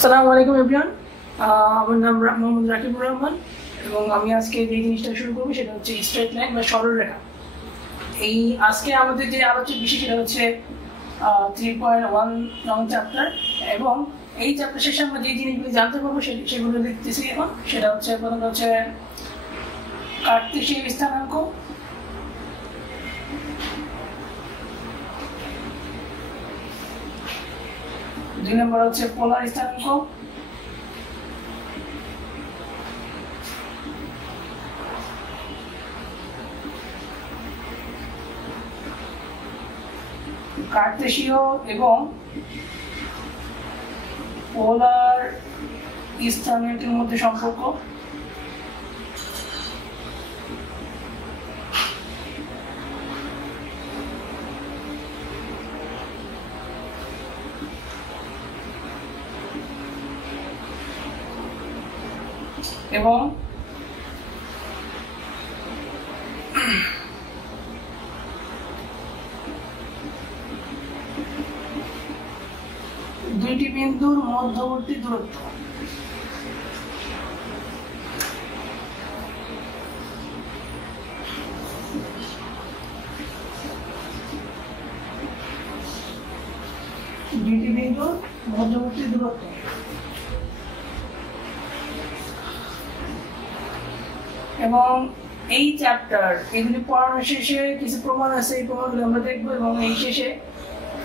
আসসালামু আলাইকুম এভরিওয়ান। আমার নাম মোহাম্মদ রাকিবুর রহমান এবং আমি আজকে যে জিনিসটা শুরু করবো সেটা হচ্ছে স্ট্রেট লাইন বা সরলরেখা। এই আজকে আমাদের যে আলোচ্য বিষয় সেটা হচ্ছে 3.1 নং চ্যাপ্টার এবং এই চ্যাপ্টার শেষে আমরা যে জিনিসগুলি জানতে পারবো সেগুলো দেখতেছি এখন। সেটা হচ্ছে প্রথমত হচ্ছে কার্তেশীয় স্থানাঙ্ক, দুই নম্বর হচ্ছে পোলার স্থানাঙ্ক, কার্তেশীয় এবং পোলার স্থানাঙ্কের মধ্যে সম্পর্ক, এবং দুইটি বিন্দুর মধ্যবর্তী দূরত্ব। দুইটি বিন্দুর মধ্যবর্তী দূরত্ব এবং এই চ্যাপ্টার এগুলি পড়ানোর শেষে কিছু প্রমাণ আছে, এই প্রমাণগুলো আমরা দেখবো এবং এই শেষে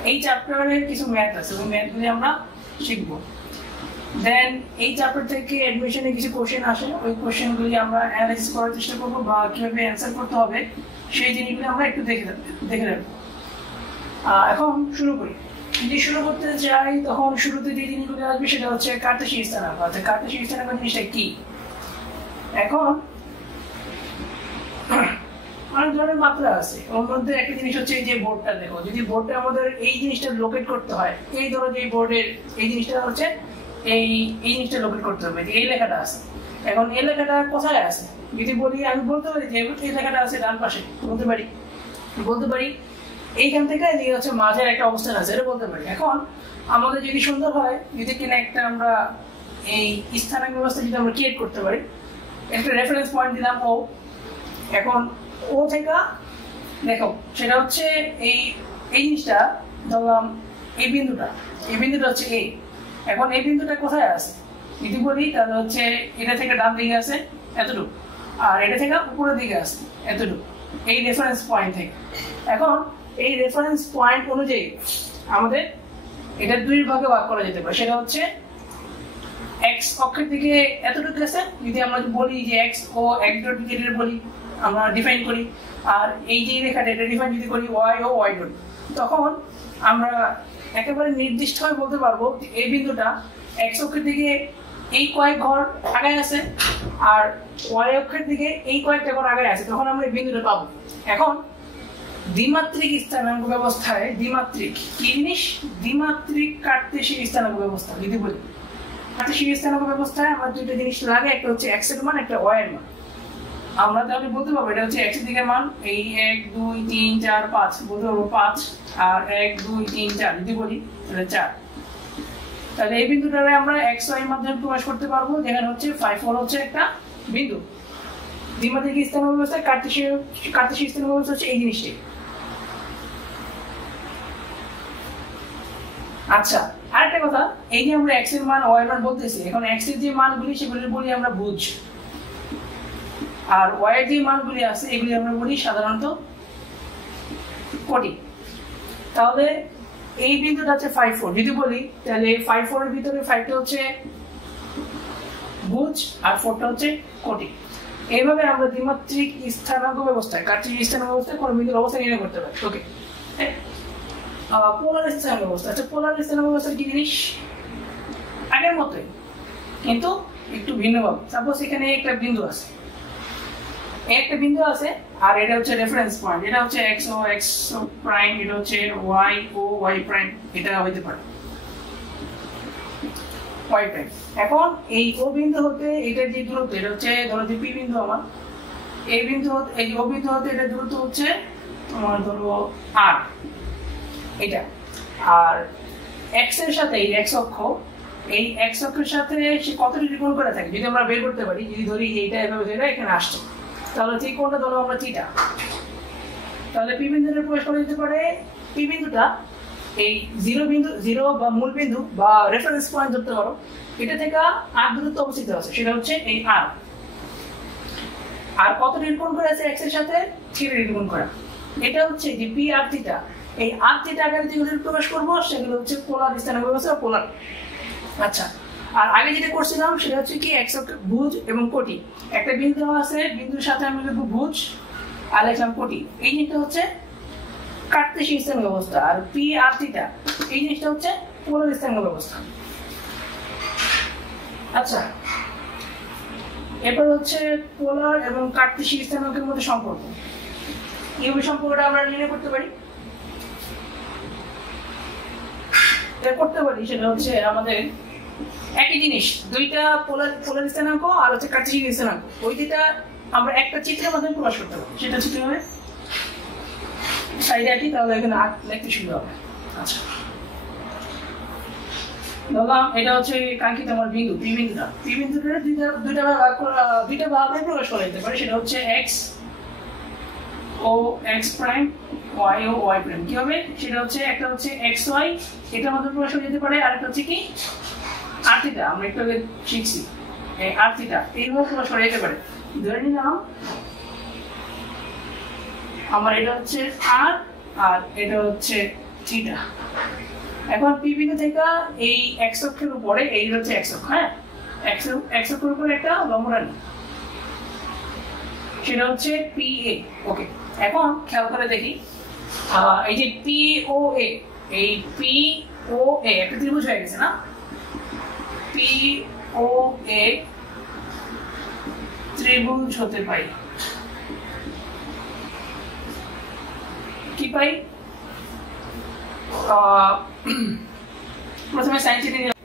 এই চ্যাপ্টারের কিছু ম্যাথ আছে, ওই ম্যাথগুলি আমরা শিখবো। দেন এই চ্যাপ্টার থেকে অ্যাডমিশনে কিছু কোশ্চেন আসে, ওই কোশ্চেনগুলি আমরা অ্যানালাইসিস করার চেষ্টা করবো বা কিভাবে অ্যান্সার করতে হবে সেই জিনিসগুলি আমরা একটু দেখে নেব। এখন শুরু করি। যদি শুরু করতে চাই তখন শুরুতে যে জিনিসগুলি আসবে সেটা হচ্ছে কার্তেশীয় স্থানাঙ্ক। কার্তেশীয় স্থানাঙ্ক জিনিসটা কি? এখন অনেক ধরনের মাত্রা আছে, ওর মধ্যে একটা জিনিস হচ্ছে এই যে বোর্ডটা দেখো, যদি বোর্ডটা আমাদের এই জিনিসটা লোকেট করতে হয়, এই ধরো যে বোর্ডের এই জিনিসটা হচ্ছে এই জিনিসটা লোকেট করতে হবে, এই লেখাটা আছে। এখন এই লেখাটা কোথায় আছে যদি বলি, আমি বলতে পারি যে এই লেখাটা আছে ডান পাশে, বলতে পারি এইখান থেকে যে হচ্ছে মাঝের একটা অবস্থান আছে, এটা বলতে পারি। এখন আমাদের যদি সুন্দর হয়, যদি কিনা একটা আমরা এই স্থানাঙ্ক ব্যবস্থা যদি আমরা ক্রিয়েট করতে পারি, একটা রেফারেন্স পয়েন্ট দিলাম ও, এখন ও থেকে দেখো সেটা হচ্ছে এই জিনিসটা ধরলাম এই বিন্দুটা হচ্ছে এ। এখন এই বিন্দুটা কোথায় আছে যদি বলি তাহলে হচ্ছে এটা থেকে ডান দিকে আছে এতটুকু, আর এটা থেকে উপরের দিকে আছে এতটুকু, এই রেফারেন্স পয়েন্ট থেকে। এখন এই রেফারেন্স পয়েন্ট অনুযায়ী আমাদের এটা দুই ভাগে ভাগ করা যেতে পারে। সেটা হচ্ছে এক্স অক্ষের দিকে এতটুকু আছে, যদি আমরা বলি যে এক্স ও এক্স ডট দিকে বলি, আমরা ডিফাইন করি, আর এই যে রেখাটা এটা ডিফাইন যদি করি ওয়াই ও ওয়াই ডট, তখন আমরা একেবারে নির্দিষ্টভাবে বলতে পারবো যে এই বিন্দুটা এক্স অক্ষের দিকে এই কয়েক ঘর আগায় আছে আর ওয়াই অক্ষের দিকে এই কয়েকটা ঘর আগায় আছে, তখন আমরা এই বিন্দুটা পাবো। এখন দ্বিমাত্রিক স্থানাঙ্ক ব্যবস্থায় দ্বিমাত্রিক কি জিনিস? দ্বিমাত্রিক কার্তেশীয় স্থানাঙ্ক ব্যবস্থা যদি বলি, কার্তেশীয় স্থানাঙ্ক ব্যবস্থায় আমার দুইটা জিনিস লাগে, একটা হচ্ছে এক্স এর মান, একটা ওয়াই এর মান। আমরা তাহলে বলতে পারবো এটা হচ্ছে এক্স এর দিকের মান, এই 1 2 3 4 5 বলতে পারবো 5, আর 1 2 3 4 যদি বলি তাহলে 4। তাহলে এই বিন্দুটারে আমরা এক্স ওয়াই এর মাধ্যমে প্রকাশ করতে পারবো, যেখানে হচ্ছে 5 4 হচ্ছে একটা বিন্দু। দ্বিমাত্রিক স্থানাঙ্ক ব্যবস্থায় কার্তেশীয় স্থানাঙ্ক ব্যবস্থা হচ্ছে এই জিনিসটি। আচ্ছা, আরেকটা কথা, এই যে আমরা এক্স এর মান ওয়াই এর মান বলতেছি, এখন এক্স এর যে মানগুলি সেগুলি বলি আমরা ভুজ, আর ওয়াই এর যে মানগুলি আছে এগুলি আমরা বলি সাধারণত কোটি। তাহলে এই বিন্দুটা হচ্ছে 5 4 যদি বলি, তাহলে 5 4 এর ভিতরে 5টা হচ্ছে ভুজ আর 4টা হচ্ছে কোটি। এইভাবে আমরা দ্বিমাত্রিক স্থানাঙ্ক ব্যবস্থায় কার্তেশীয় স্থানাঙ্ক ব্যবস্থায় কোন বিন্দুর অবস্থান নির্ণয় করতে পারি। ওকে, পোলার স্থানাঙ্ক ব্যবস্থা। আচ্ছা, পোলার স্থানাঙ্ক ব্যবস্থা কি জিনিস? আগের মতোই কিন্তু একটু ভিন্নভাবে। সাপোজ এখানে একটা বিন্দু আছে আর এটা হচ্ছে রেফারেন্স পয়েন্ট, এটা হচ্ছে এক্স ও এক্স প্রাইম, এটা হচ্ছে ওয়াই ও ওয়াই প্রাইম, এটা হইতে পারে ওয়াই প্রাইম। এখন এই ও বিন্দু হতে এটার যে দূরত্ব, এটা হচ্ছে ধরো যে পি বিন্দু আমার, এই বিন্দু হতে এই ও বিন্দু হতে এটা দূরত্ব হচ্ছে তোমার ধরো আর এটা, আর এক্স এর সাথে এই এক্স অক্ষ এই এক্স অক্ষের সাথে সে কত ডিগ্রি কোণ করে থাকে যদি আমরা বের করতে পারি, যদি ধরি এইটা এভাবে ধরে এখানে আসছে, তাহলে ঠিক কোণটা ধরো আমরা থিটা। তাহলে পি বিন্দুতে প্রবেশ করা যেতে পারে। পি বিন্দুটা এই জিরো বা মূল বিন্দু বা রেফারেন্স পয়েন্ট ধরতে পারো, এটা থেকে আর দূরত্ব অবস্থিত আছে, সেটা হচ্ছে এই আর। আর কত ডিগ্রি কোণ করে আছে এক্স এর সাথে? থিটা ডিগ্রি কোণ করা। এটা হচ্ছে যে পি আর থিটা। এই আর থিটা আকারে যেগুলো প্রকাশ করবো সেগুলো হচ্ছে পোলার স্থানাঙ্ক ব্যবস্থা, পোলার। আচ্ছা, আর আগে যেটা করছিলাম সেটা হচ্ছে কি এক্স অক্ষ ভুজ এবং কোটি। একটা বিন্দু আছে, বিন্দুর সাথে আমি লিখবো ভুজ আর লিখলাম কোটি। এই জিনিসটা হচ্ছে কার্তেশীয় স্থানাঙ্ক ব্যবস্থা। আর পি আর থিটা এই জিনিসটা হচ্ছে পোলার স্থানাঙ্ক ব্যবস্থা। আচ্ছা, এরপর হচ্ছে পোলার এবং কার্তেশীয় স্থানাঙ্কের মধ্যে সম্পর্ক। কিভাবে সম্পর্কটা আমরা নির্ণয় করতে পারি? সেটা হচ্ছে আমাদের একই জিনিস, দুইটা পোলার স্থানাঙ্ক আর হচ্ছে কার্তেশীয় স্থানাঙ্ক, ওই দুইটা আমরা একটা চিত্রের মাধ্যমে প্রকাশ করতে পারি। সেটা হচ্ছে কিভাবে? সাইডে আঁকি, তাহলে এখানে লিখতে সুবিধা হবে। আচ্ছা, ধরলাম এটা হচ্ছে কাঙ্ক্ষিত আমার বিন্দু, পি বিন্দুটা। পি বিন্দুটা দুইটা ভাবে প্রকাশ করা যেতে পারে, সেটা হচ্ছে এক্স ও এক্স প্রাইম, ওয়াই ও ওয়াই প্রাইম। কি হবে? সেটা হচ্ছে একটা হচ্ছে এক্স ওয়াই, এটার মধ্যে প্রকাশ করা যেতে পারে, আর একটা হচ্ছে কি আর থিটা, আমরা একটু আগে শিখছি এই আর থিটা, এইভাবে প্রকাশ করা যেতে পারে। ধরে নিলাম আমার এটা হচ্ছে আর, আর এটা হচ্ছে থিটা। এখন পি বিন্দু থেকে এই এক্স অক্ষের উপরে, এই হচ্ছে এক্স অক্ষ, হ্যাঁ, এক্স অক্ষের উপরে একটা লম্ব টানি, সেটা হচ্ছে পি এ। ওকে, এখন খেয়াল করে দেখি এই যে পি ও এ, এই পি ও এ একটা ত্রিভুজ হয়ে গেছে না? পি ও এ ত্রিভুজ হতে পাই, কি পাই? প্রথমে সাইন থিটা নিলাম।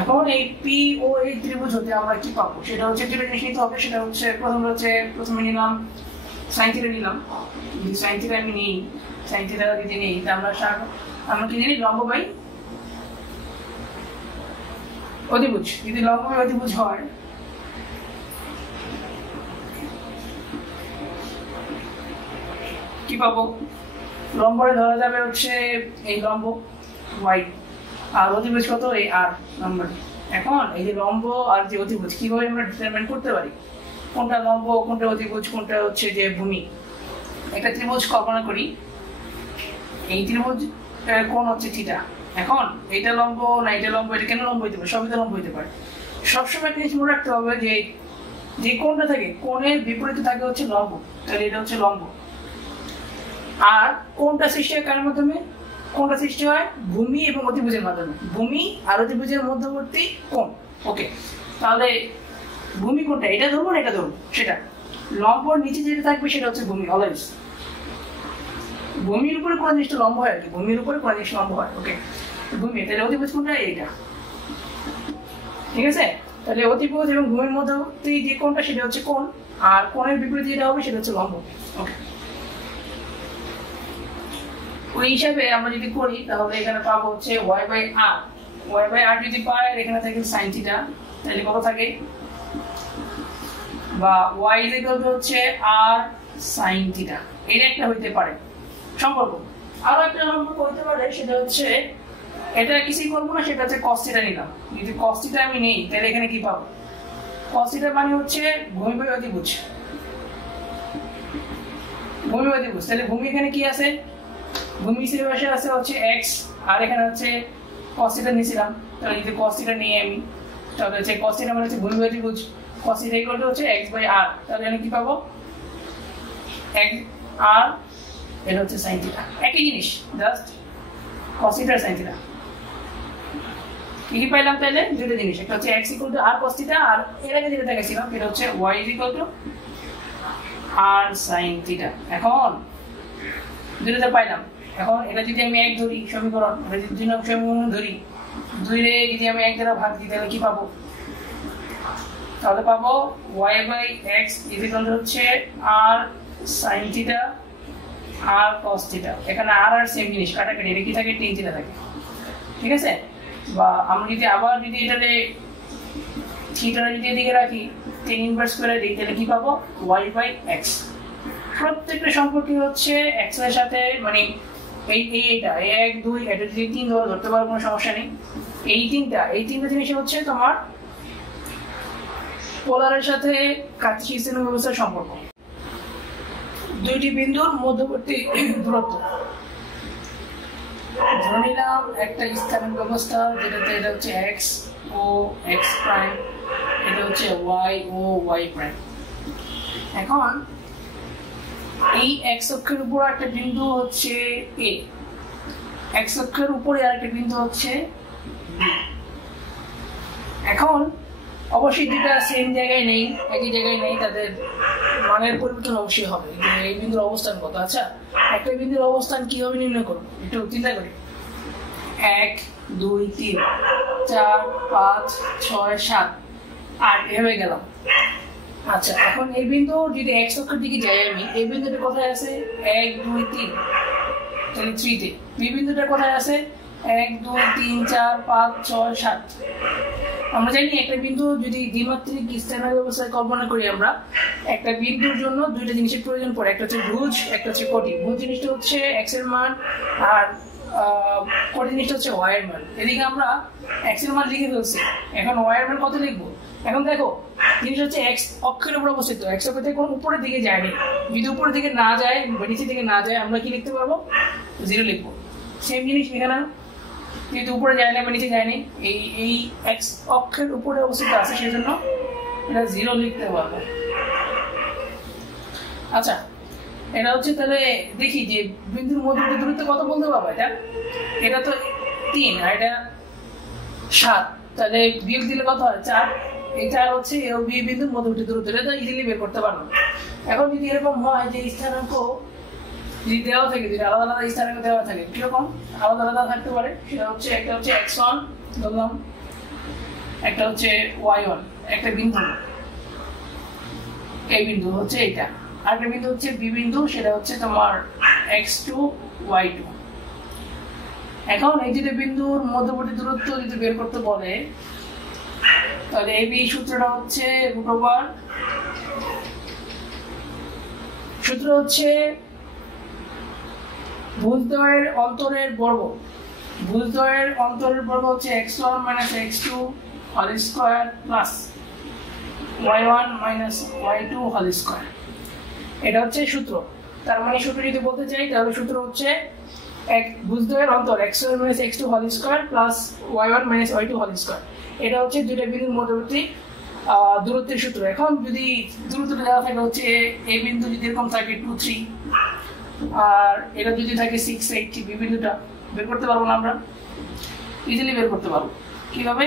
এখন এই পি ও এই ত্রিভুজ হতে আমরা কি পাবো? সেটা হচ্ছে যেটা জিনিস নিতে হবে, সেটা হচ্ছে প্রথমে নিলাম সাইন থিটা নিলাম। যদি সাইন থিটা আমি নিই, সাইন থিটা যদি নিই, তা আমরা কি জানি? লম্ব বাই অতিভুজ। যদি লম্ব বাই অতিভুজ হয়, কি পাবো? লম্বরে ধরা যাবে হচ্ছে এই লম্ব ওয়াই, আর অতিভুজ কত? এই আর নাম্বার। এখন এই যে লম্ব আর যে অতিভুজ কিভাবে আমরা ডিটারমাইন করতে পারি কোনটা লম্ব, কোনটা অতিভুজ, কোনটা হচ্ছে যে ভূমি? একটা ত্রিভুজ কল্পনা করি, এই ত্রিভুজ কোণ হচ্ছে থিটা। এখন এটা লম্ব না এটা লম্ব, এটা কেন লম্ব হইতে পারে? সবই তো লম্ব হইতে পারে। সবসময় একটা জিনিস মনে রাখতে হবে যে যে কোণটা থাকে, কোণের বিপরীতে থাকে হচ্ছে লম্ব, তাহলে এটা হচ্ছে লম্ব। আর কোণটা সৃষ্টি হয় কার মাধ্যমে? কোণটা সৃষ্টি হয় ভূমি এবং অতিভুজের মাধ্যমে, ভূমি আর অতিভুজের মধ্যবর্তী কোণ। ওকে, তাহলে ভূমি কোণটা, এটা ধরবো না এটা ধরবো, সেটা লম্বর নিচে যেটা থাকবে সেটা হচ্ছে ভূমি। অলওয়েজ ভূমির উপরে কোন জিনিসটা লম্ব হয় আর কি, ভূমির উপরে কোন জিনিস লম্ব হয়। ওকে, ভূমি, তাহলে অতিভুজ কোণটা এইটা, ঠিক আছে? তাহলে অতিভুজ এবং ভূমির মধ্যবর্তী যে কোণটা সেটা হচ্ছে কোণ, আর কোণের বিপরীতে যেটা হবে সেটা হচ্ছে লম্ব। ওকে, ওই হিসাবে আমরা যদি করি তাহলে এখানে পাবো হচ্ছে Y by R. Y by R যদি পাই, এখানে থাকে সাইন থিটা, তাহলে কত থাকে? বা ওয়াই ইজ ইকুয়াল টু হচ্ছে আর সাইন থিটা। এটা একটা হইতে পারে সম্পর্ক। আরো একটা সম্পর্ক হইতে পারে, সেটা হচ্ছে এটা কিছুই করবো না, সেটা হচ্ছে কস থিটা নিলাম। যদি কস থিটা আমি নেই, তাহলে এখানে কি পাবো? কস থিটা মানে হচ্ছে ভূমি বাই অতিভুজ, ভূমি বাই অতিভুজ। তাহলে ভূমি এখানে কি আছে? ভূমি হিসেবে আছে হচ্ছে এক্স, আর এখানে হচ্ছে কস থিটা নিয়েছিলাম। তাহলে যদি কস থিটা নিয়ে আমি, তাহলে হচ্ছে কস থিটা মানে হচ্ছে ভূমি বাই অতিভুজ, কস থিটা ইকুয়াল টু হচ্ছে এক্স বাই আর। তাহলে আমি কি পাবো? এক্স আর, এটা হচ্ছে সাইন থিটা। একই জিনিস, জাস্ট কস থিটা আর সাইন থিটা। কি পাইলাম তাহলে? দুটো জিনিস, একটা হচ্ছে X equal to R cos theta, আর এর আগে যেটা দেখাইছিলাম সেটা হচ্ছে Y equal to R sine theta. এখন দুটোতে পাইলাম। এখন এটা যদি আমি এক ধরি সমীকরণ, এটা যদি 2 নং সমীকরণ ধরি, 2 রে যদি আমি 1 দ্বারা ভাগ দিই, তাহলে কি পাবো? তাহলে পাবো y বাই x ইকুয়াল হচ্ছে r sin theta r cos theta. এখানে r আর সেম জিনিস, কাটাকাটি, এটা কি থাকে? tan থিটা থাকে, ঠিক আছে? বা আমরা যদি আবার যদি এটাতে থিটাটা যদি এদিকে রাখি tan ইনভার্স করে দিই তাহলে কি পাবো y/x। প্রত্যেকটা সম্পর্ক হচ্ছে x এর সাথে মানে এইটা 1 2 এটা যদি 3 ধরতে পারো কোনো সমস্যা নেই। এই তিনটা জিনিস হচ্ছে তোমার পোলারের সাথে কার্টেসিয়ান ব্যবস্থার সম্পর্ক। দুইটি বিন্দুর মধ্যবর্তী দূরত্ব ধরে নিলাম একটা স্থানাঙ্ক ব্যবস্থা যেটাতে এটা হচ্ছে x ও x প্রাইম, এটা হচ্ছে y ও y প্রাইম। এখন এই x অক্ষের উপর একটা বিন্দু হচ্ছে a, x অক্ষের উপরে আরেকটা বিন্দু হচ্ছে b। এখন অবশ্যই দুটা সেম জায়গায় নেই, একই জায়গায় নেই, তাদের মানের পরিবর্তন অবশ্যই হবে। এই বিন্দুর অবস্থান কত? আচ্ছা, একটা বিন্দুর অবস্থান কিভাবে নির্ণয় করবো একটু চিন্তা করি। 1 2 3 4 5 6 7 8 এভাবে গেলাম। আচ্ছা, এখন এই বিন্দু যদি x অক্ষের দিকে যাই আমি, এই বিন্দুটা কোথায় আছে? 1 2 3, তাহলে 3 তে। b বিন্দুটা কোথায় আছে? 1 2 3 4 5 6 7। আমরা জানি একটা বিন্দু যদি দ্বিমাত্রিক স্থানাঙ্ক ব্যবস্থায় কল্পনা করি আমরা, একটা বিন্দুর জন্য দুইটা জিনিসের প্রয়োজন পড়ে, একটা হচ্ছে ভুজ, একটা হচ্ছে কোটি। ভুজ জিনিসটা হচ্ছে x এর মান আর কোটি জিনিসটা হচ্ছে y এর মান। এদিকে আমরা x এর মান লিখে ফেলছি, এখন y এর মান কত লিখবো? এখন দেখো জিনিস হচ্ছে x অক্ষের উপর অবস্থিত, x অক্ষের কোনো উপরের দিকে যায়নি। যদি উপরের দিকে না যায় বা নিচের দিকে না যায় আমরা কি লিখতে পারবো? 0 লিখবো। সেম জিনিস এখানে যেহেতু উপরে যায় না বা নিচে যায়নি, এই x অক্ষের উপরে অবস্থিত আছে সেজন্য এটা 0 লিখতে পারবো। আচ্ছা, এটা হচ্ছে তাহলে দেখি যে বিন্দুর মধ্যবর্তী দূরত্ব কত বলতে পারবো। এটা তো 3 আর এটা 7, তাহলে বিয়োগ দিলে কত হয়? 4। এই 4 হচ্ছে এ ও বি বিন্দুর মধ্যবর্তী দূরত্ব, এটা তো ইজিলি বের করতে পারবো। এখন যদি এরকম হয় যে স্থানাঙ্ক যদি দেওয়া থাকে, যদি আলাদা আলাদা স্থানাঙ্ক দেওয়া থাকে, কিরকম আলাদা আলাদা থাকতে পারে সেটা হচ্ছে একটা হচ্ছে x1 ধরলাম, একটা হচ্ছে y1, একটা বিন্দু, এই বিন্দু হচ্ছে এইটা, আরেকটা বিন্দু হচ্ছে বি বিন্দু, সেটা হচ্ছে তোমার x2 y2। এখন এই দুটো বিন্দুর মধ্যবর্তী দূরত্ব যদি বের করতে বলে তাহলে এই বি সূত্রটা হচ্ছে √, সূত্র হচ্ছে ভুজদ্বয়ের অন্তরের বর্গ। ভুজদ্বয়ের অন্তরের বর্গ হচ্ছে x1 - x2 whole square plus y1 - y2 whole square. এটা হচ্ছে সূত্র। তার মানে সূত্র যদি বলতে চাই তাহলে সূত্র হচ্ছে এক ভুজদ্বয়ের অন্তর x1 - x2 whole square plus y1 - y2 whole square. এটা হচ্ছে দুইটা বিন্দুর মধ্যবর্তী দূরত্বের সূত্র। এখন যদি দূরত্বটা দেওয়া থাকে হচ্ছে এই বিন্দু যদি এরকম থাকে 2 3 আর এটা যদি থাকে 6 8, বি বিন্দুটা বের করতে পারবো না আমরা? ইজিলি বের করতে পারবো। কিভাবে?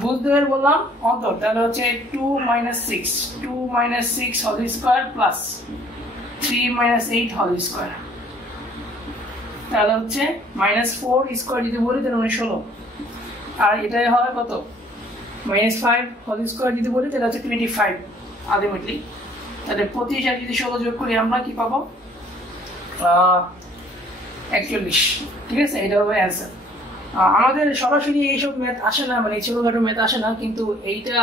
ভুজদ্বয়ের বললাম অন্তর, তাহলে হচ্ছে 2 - 6 whole square plus 3 - 8 whole square, তাহলে হচ্ছে -4 স্কয়ার যদি বলি তাহলে 16, আর এটাই হয় কত? -5 হোল স্কয়ার যদি বলি তাহলে হচ্ছে 25 আলটিমেটলি। তাহলে প্রতি সাথে যদি 16 যোগ করি আমরা কি পাবো? 41। ঠিক আছে, এটা হবে অ্যান্সার। আমাদের সরাসরি এইসব ম্যাথ আসে না, মানে ছোটখাটো ম্যাথ আসে না, কিন্তু এইটা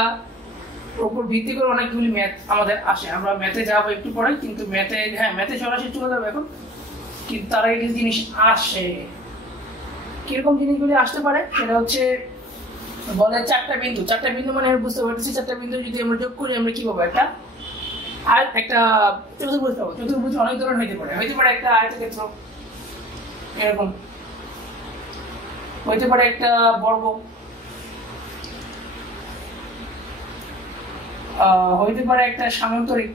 উপর ভিত্তি করে অনেকগুলি ম্যাথ আমাদের আসে। আমরা ম্যাথে যাবো একটু পরে, কিন্তু ম্যাথে সরাসরি চলে যাবো এখন। কিন্তু তার আগে কিছু জিনিস আসে। কিরকম জিনিসগুলি আসতে পারে সেটা হচ্ছে বলে চারটা বিন্দু মানে আমি বুঝতে পারতেছি চারটা বিন্দু যদি আমরা যোগ করি আমরা কি পাবো? একটা আর একটা চতুর্ভুজ পাবো। চতুর্ভুজ অনেক ধরনের হইতে পারে একটা আয়তক্ষেত্র, এরকম হইতে পারে একটা বর্গ, হইতে পারে একটা সামান্তরিক,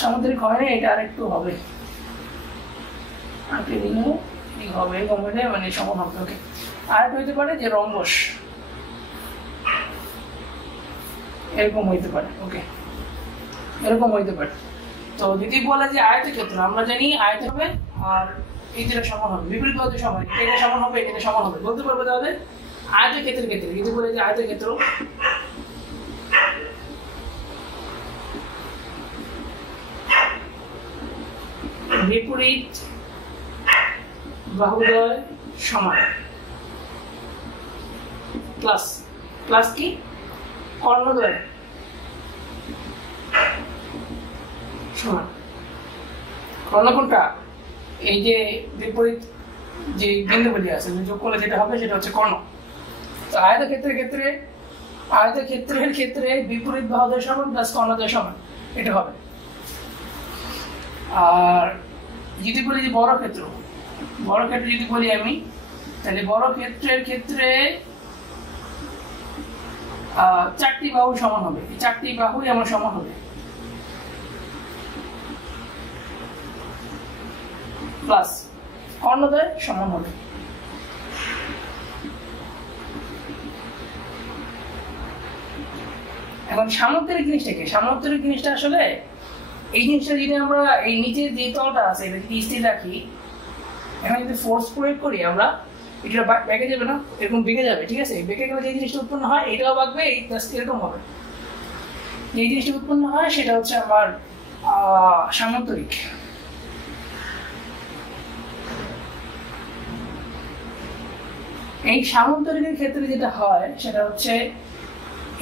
সামান্তরিক হয় না, এটা আরেকটু হবে, হবে মানে সমান হবে। ওকে, আর হইতে পারে যে রম্বস, এরকম হইতে পারে। ওকে, এরকম হইতে পারে। তো যদি বলে যে আয়তক্ষেত্র, আমরা জানি আয়ত হবে আর এই যেটা সমান হবে, বিপরীত বাহুতে সমান, এটা সমান হবে, এটা সমান হবে, বলতে পারবো। তাহলে আয়তক্ষেত্রের ক্ষেত্রে যদি বলে যে আয়তক্ষেত্র, বিপরীত বাহুদ্বয় সমান প্লাস প্লাস কি কর্ণদ্বয় সমান। কর্ণ কোনটা? এই যে বিপরীত যে বিন্দুগুলি আছে যোগ করলে যেটা হবে সেটা হচ্ছে কর্ণ। তো আয়তক্ষেত্রের ক্ষেত্রে বিপরীত বাহুদ্বয় সমান প্লাস কর্ণদ্বয় সমান এটা হবে। আর যদি বলি যে বড় ক্ষেত্র যদি বলি আমি, তাহলে বড় ক্ষেত্রের ক্ষেত্রে চারটি বাহু সমান হবে, এই চারটি বাহুই আমার সমান হবে প্লাস কর্ণদ্বয় সমান হবে। এখন সামুদ্রিক জিনিসটা আসলে এই জিনিসটা যদি আমরা এই নিচের যে তলটা আছে এটা যদি স্থির রাখি, এখন যদি ফোর্স প্রয়োগ করি আমরা, এটা বেঁকে যাবে না, এরকম বেঁকে যাবে, ঠিক আছে? বেঁকে গেলে যে জিনিসটা উৎপন্ন হয় এটাও বাঁকবে, এই এরকম হবে। যে জিনিসটা উৎপন্ন হয় সেটা হচ্ছে আমার সামুদ্রিক। এই সামুদ্রিকের ক্ষেত্রে যেটা হয় সেটা হচ্ছে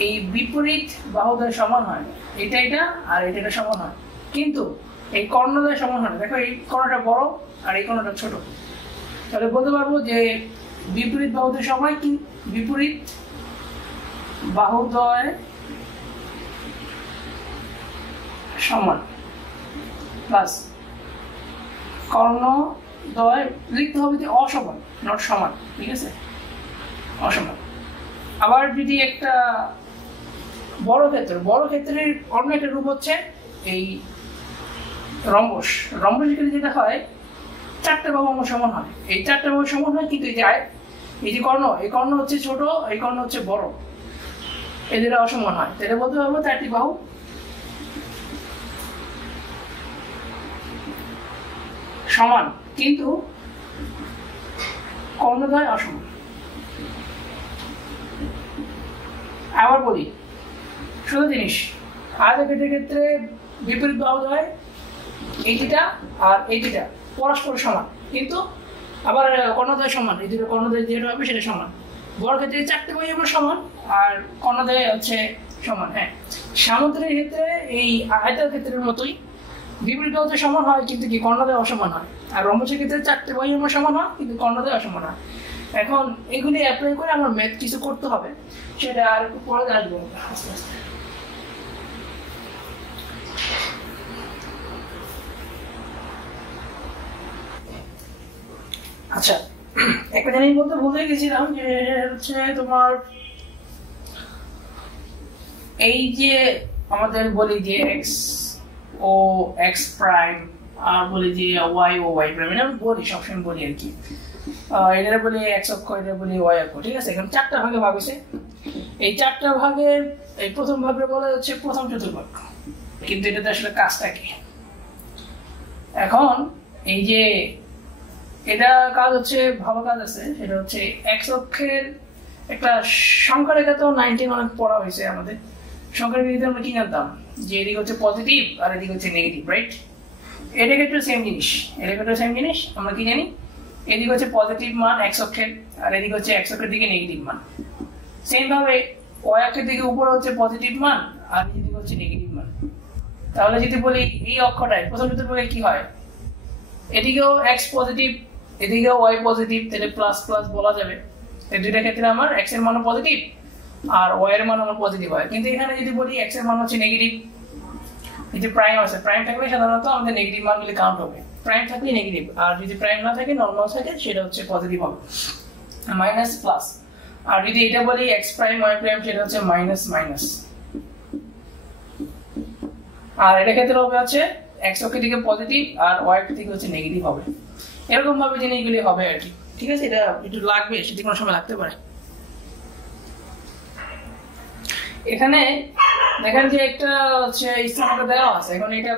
এই বিপরীত বাহুদ্বয় সমান হয়, এটা আর এটা সমান হয়, কিন্তু এই কর্ণদ্বয় সমান হয়। দেখো এই কর্ণটা বড় আর এই কর্ণটা ছোট, তাহলে বলতে পারবো যে বিপরীত বাহুদ্বয় সমান কি বিপরীত বাহুদ্বয় সমান প্লাস কর্ণদ্বয় লিখতে হবে যে অসমান, নট সমান, ঠিক আছে? অসমান। আবার যদি একটা বড় ক্ষেত্রের অন্য একটা রূপ হচ্ছে এই রম্বস। ক্ষেত্রে যেটা হয় চারটে বাহু আমার সমান হয়, এই চারটে বাহু সমান হয়, কিন্তু এই যে কর্ণ, এই কর্ণ হচ্ছে ছোট, এই কর্ণ হচ্ছে বড়, এদের অসমান হয়। তাহলে বলতে পারবো চারটি বাহু সমান কিন্তু কর্ণদ্বয় অসমান। আবার বলি শুধু জিনিস, আয়তক্ষেত্রের ক্ষেত্রে বিপরীত বাহুদ্বয় এইটা আর এইটা পরস্পর সমান, কিন্তু আবার কর্ণদ্বয় সমান, এই দুটো কর্ণদ্বয় যেটা হবে সেটা সমান। বড় ক্ষেত্রে চারটে বাহু আমার সমান আর কর্ণদ্বয় হচ্ছে সমান। হ্যাঁ, সামুদ্রিক ক্ষেত্রে এই আয়তার ক্ষেত্রের মতোই বিপরীত বাহুদ্বয় সমান হয়, কিন্তু কি কর্ণদ্বয় অসমান হয়। আর রম্বসের ক্ষেত্রে চারটে বাহু আমার সমান হয়, কিন্তু কর্ণদ্বয় অসমান হয়। এখন এগুলি অ্যাপ্লাই করে আমার ম্যাথ কিছু করতে হবে, সেটা আর একটু পরে আসবো আস্তে আস্তে। আচ্ছা, একটা জিনিস বলতে ভুলে গেছিলাম, যে হচ্ছে তোমার এই যে আমাদের বলি যে এক্স ও এক্স প্রাইম, আর বলি যে ওয়াই ও ওয়াই প্রাইম, এটা আমি বলি সবসময় বলি আর কি। এটা বলি এক্স অক্ষ, এটা বলি ওয়াই অক্ষ, ঠিক আছে? এখানে চারটা ভাগে ভাগ হয়েছে। এই চারটা ভাগের এই প্রথম ভাগে বলা হচ্ছে প্রথম চতুর্ভাগ, কিন্তু এটাতে আসলে কাজটা কি? এখন এই যে এটা কাজ হচ্ছে, ভালো কাজ আছে, সেটা হচ্ছে এক্স অক্ষের একটা সংখ্যা রেখা। তো 19 অনেক পড়া হয়েছে আমাদের। সংখ্যা রেখাতে আমরা কি জানতাম যে এদিক হচ্ছে পজিটিভ আর এদিক হচ্ছে নেগেটিভ, রাইট? এটাকে একটু সেম জিনিস আমরা কি জানি, এদিক হচ্ছে পজিটিভ মান এক্স অক্ষের আর এদিক হচ্ছে এক্স অক্ষের দিকে নেগেটিভ মান। সেম ভাবে ওয়াই অক্ষের দিকে উপরে হচ্ছে পজিটিভ মান আর এদিকে হচ্ছে নেগেটিভ মান। তাহলে যদি বলি এই অক্ষটায় প্রথম চতুর্ভাগে কি হয়, এদিকেও এক্স পজিটিভ এদিকেও ওয়াই পজিটিভ, তাহলে প্লাস প্লাস বলা যাবে। এই দুইটা ক্ষেত্রে আমার এক্স এর মানও পজিটিভ আর ওয়াই এর মান আমার পজিটিভ হয়। কিন্তু এখানে যদি বলি এক্স এর মান হচ্ছে নেগেটিভ, এই যে প্রাইম আছে, প্রাইম থাকলে সাধারণত আমাদের নেগেটিভ মানগুলি কাউন্ট হবে, প্রাইম থাকলে নেগেটিভ, আর যদি প্রাইম না থাকে নরমাল থাকে সেটা হচ্ছে পজিটিভ হবে, মাইনাস প্লাস। আর যদি এটা বলি এক্স প্রাইম ওয়াই প্রাইম, সেটা হচ্ছে মাইনাস মাইনাস। আর এটা ক্ষেত্রে হবে হচ্ছে এক্স অক্ষের দিকে পজিটিভ আর ওয়াই অক্ষের দিকে হচ্ছে নেগেটিভ হবে। এরকম ভাবে জিনিসগুলি হবে আর কি, ঠিক আছে? এটা একটু লাগবে, সেটি কোনো সময় লাগতে পারে। এখানে দেখেন যে একটা হচ্ছে স্থানাঙ্ক দেওয়া আছে। এখন এটা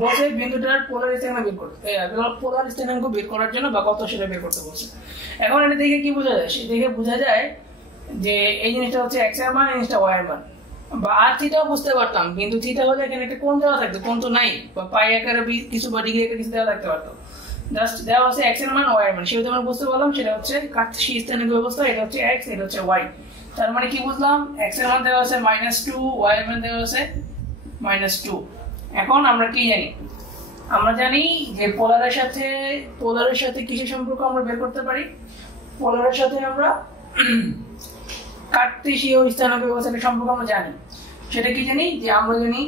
বলছে বিন্দুটার পোলার স্থানাঙ্ক বের করতে, পোলার স্থানাঙ্ক বের করার জন্য বা কত সেটা বের করতে বলছে। এখন এটা দেখে কি বোঝা যায়? সে দেখে বোঝা যায় যে এই জিনিসটা হচ্ছে এক্স এর মান, এই জিনিসটা ওয়াই এর মান। বা আর থিটাও বুঝতে পারতাম, কিন্তু থিটা হলে এখানে একটা কোণ দেওয়া থাকতো, কোণ তো নাই, বা পাই আকারে কিছু বা ডিগ্রি আকারে কিছু দেওয়া থাকতে পারতো। জাস্ট দেওয়া আছে এক্স এর মান ওয়াই এর মান, সেটা আমরা বুঝতে পারলাম সেটা হচ্ছে কার্টেসীয় স্থানিক ব্যবস্থা। এটা হচ্ছে এক্স, এটা হচ্ছে ওয়াই। তার মানে কি বুঝলাম, এক্স এর মান দেওয়া আছে -2, ওয়াই এর মান দেওয়া আছে -2। এখন আমরা কি জানি, আমরা জানি যে পোলারের সাথে কিসের সম্পর্ক আমরা বের করতে পারি। পোলারের সাথে আমরা কার্টেসীয় স্থানাঙ্ক ব্যবস্থার সম্পর্ক আমরা জানি। সেটা কি জানি, যে আমরা জানি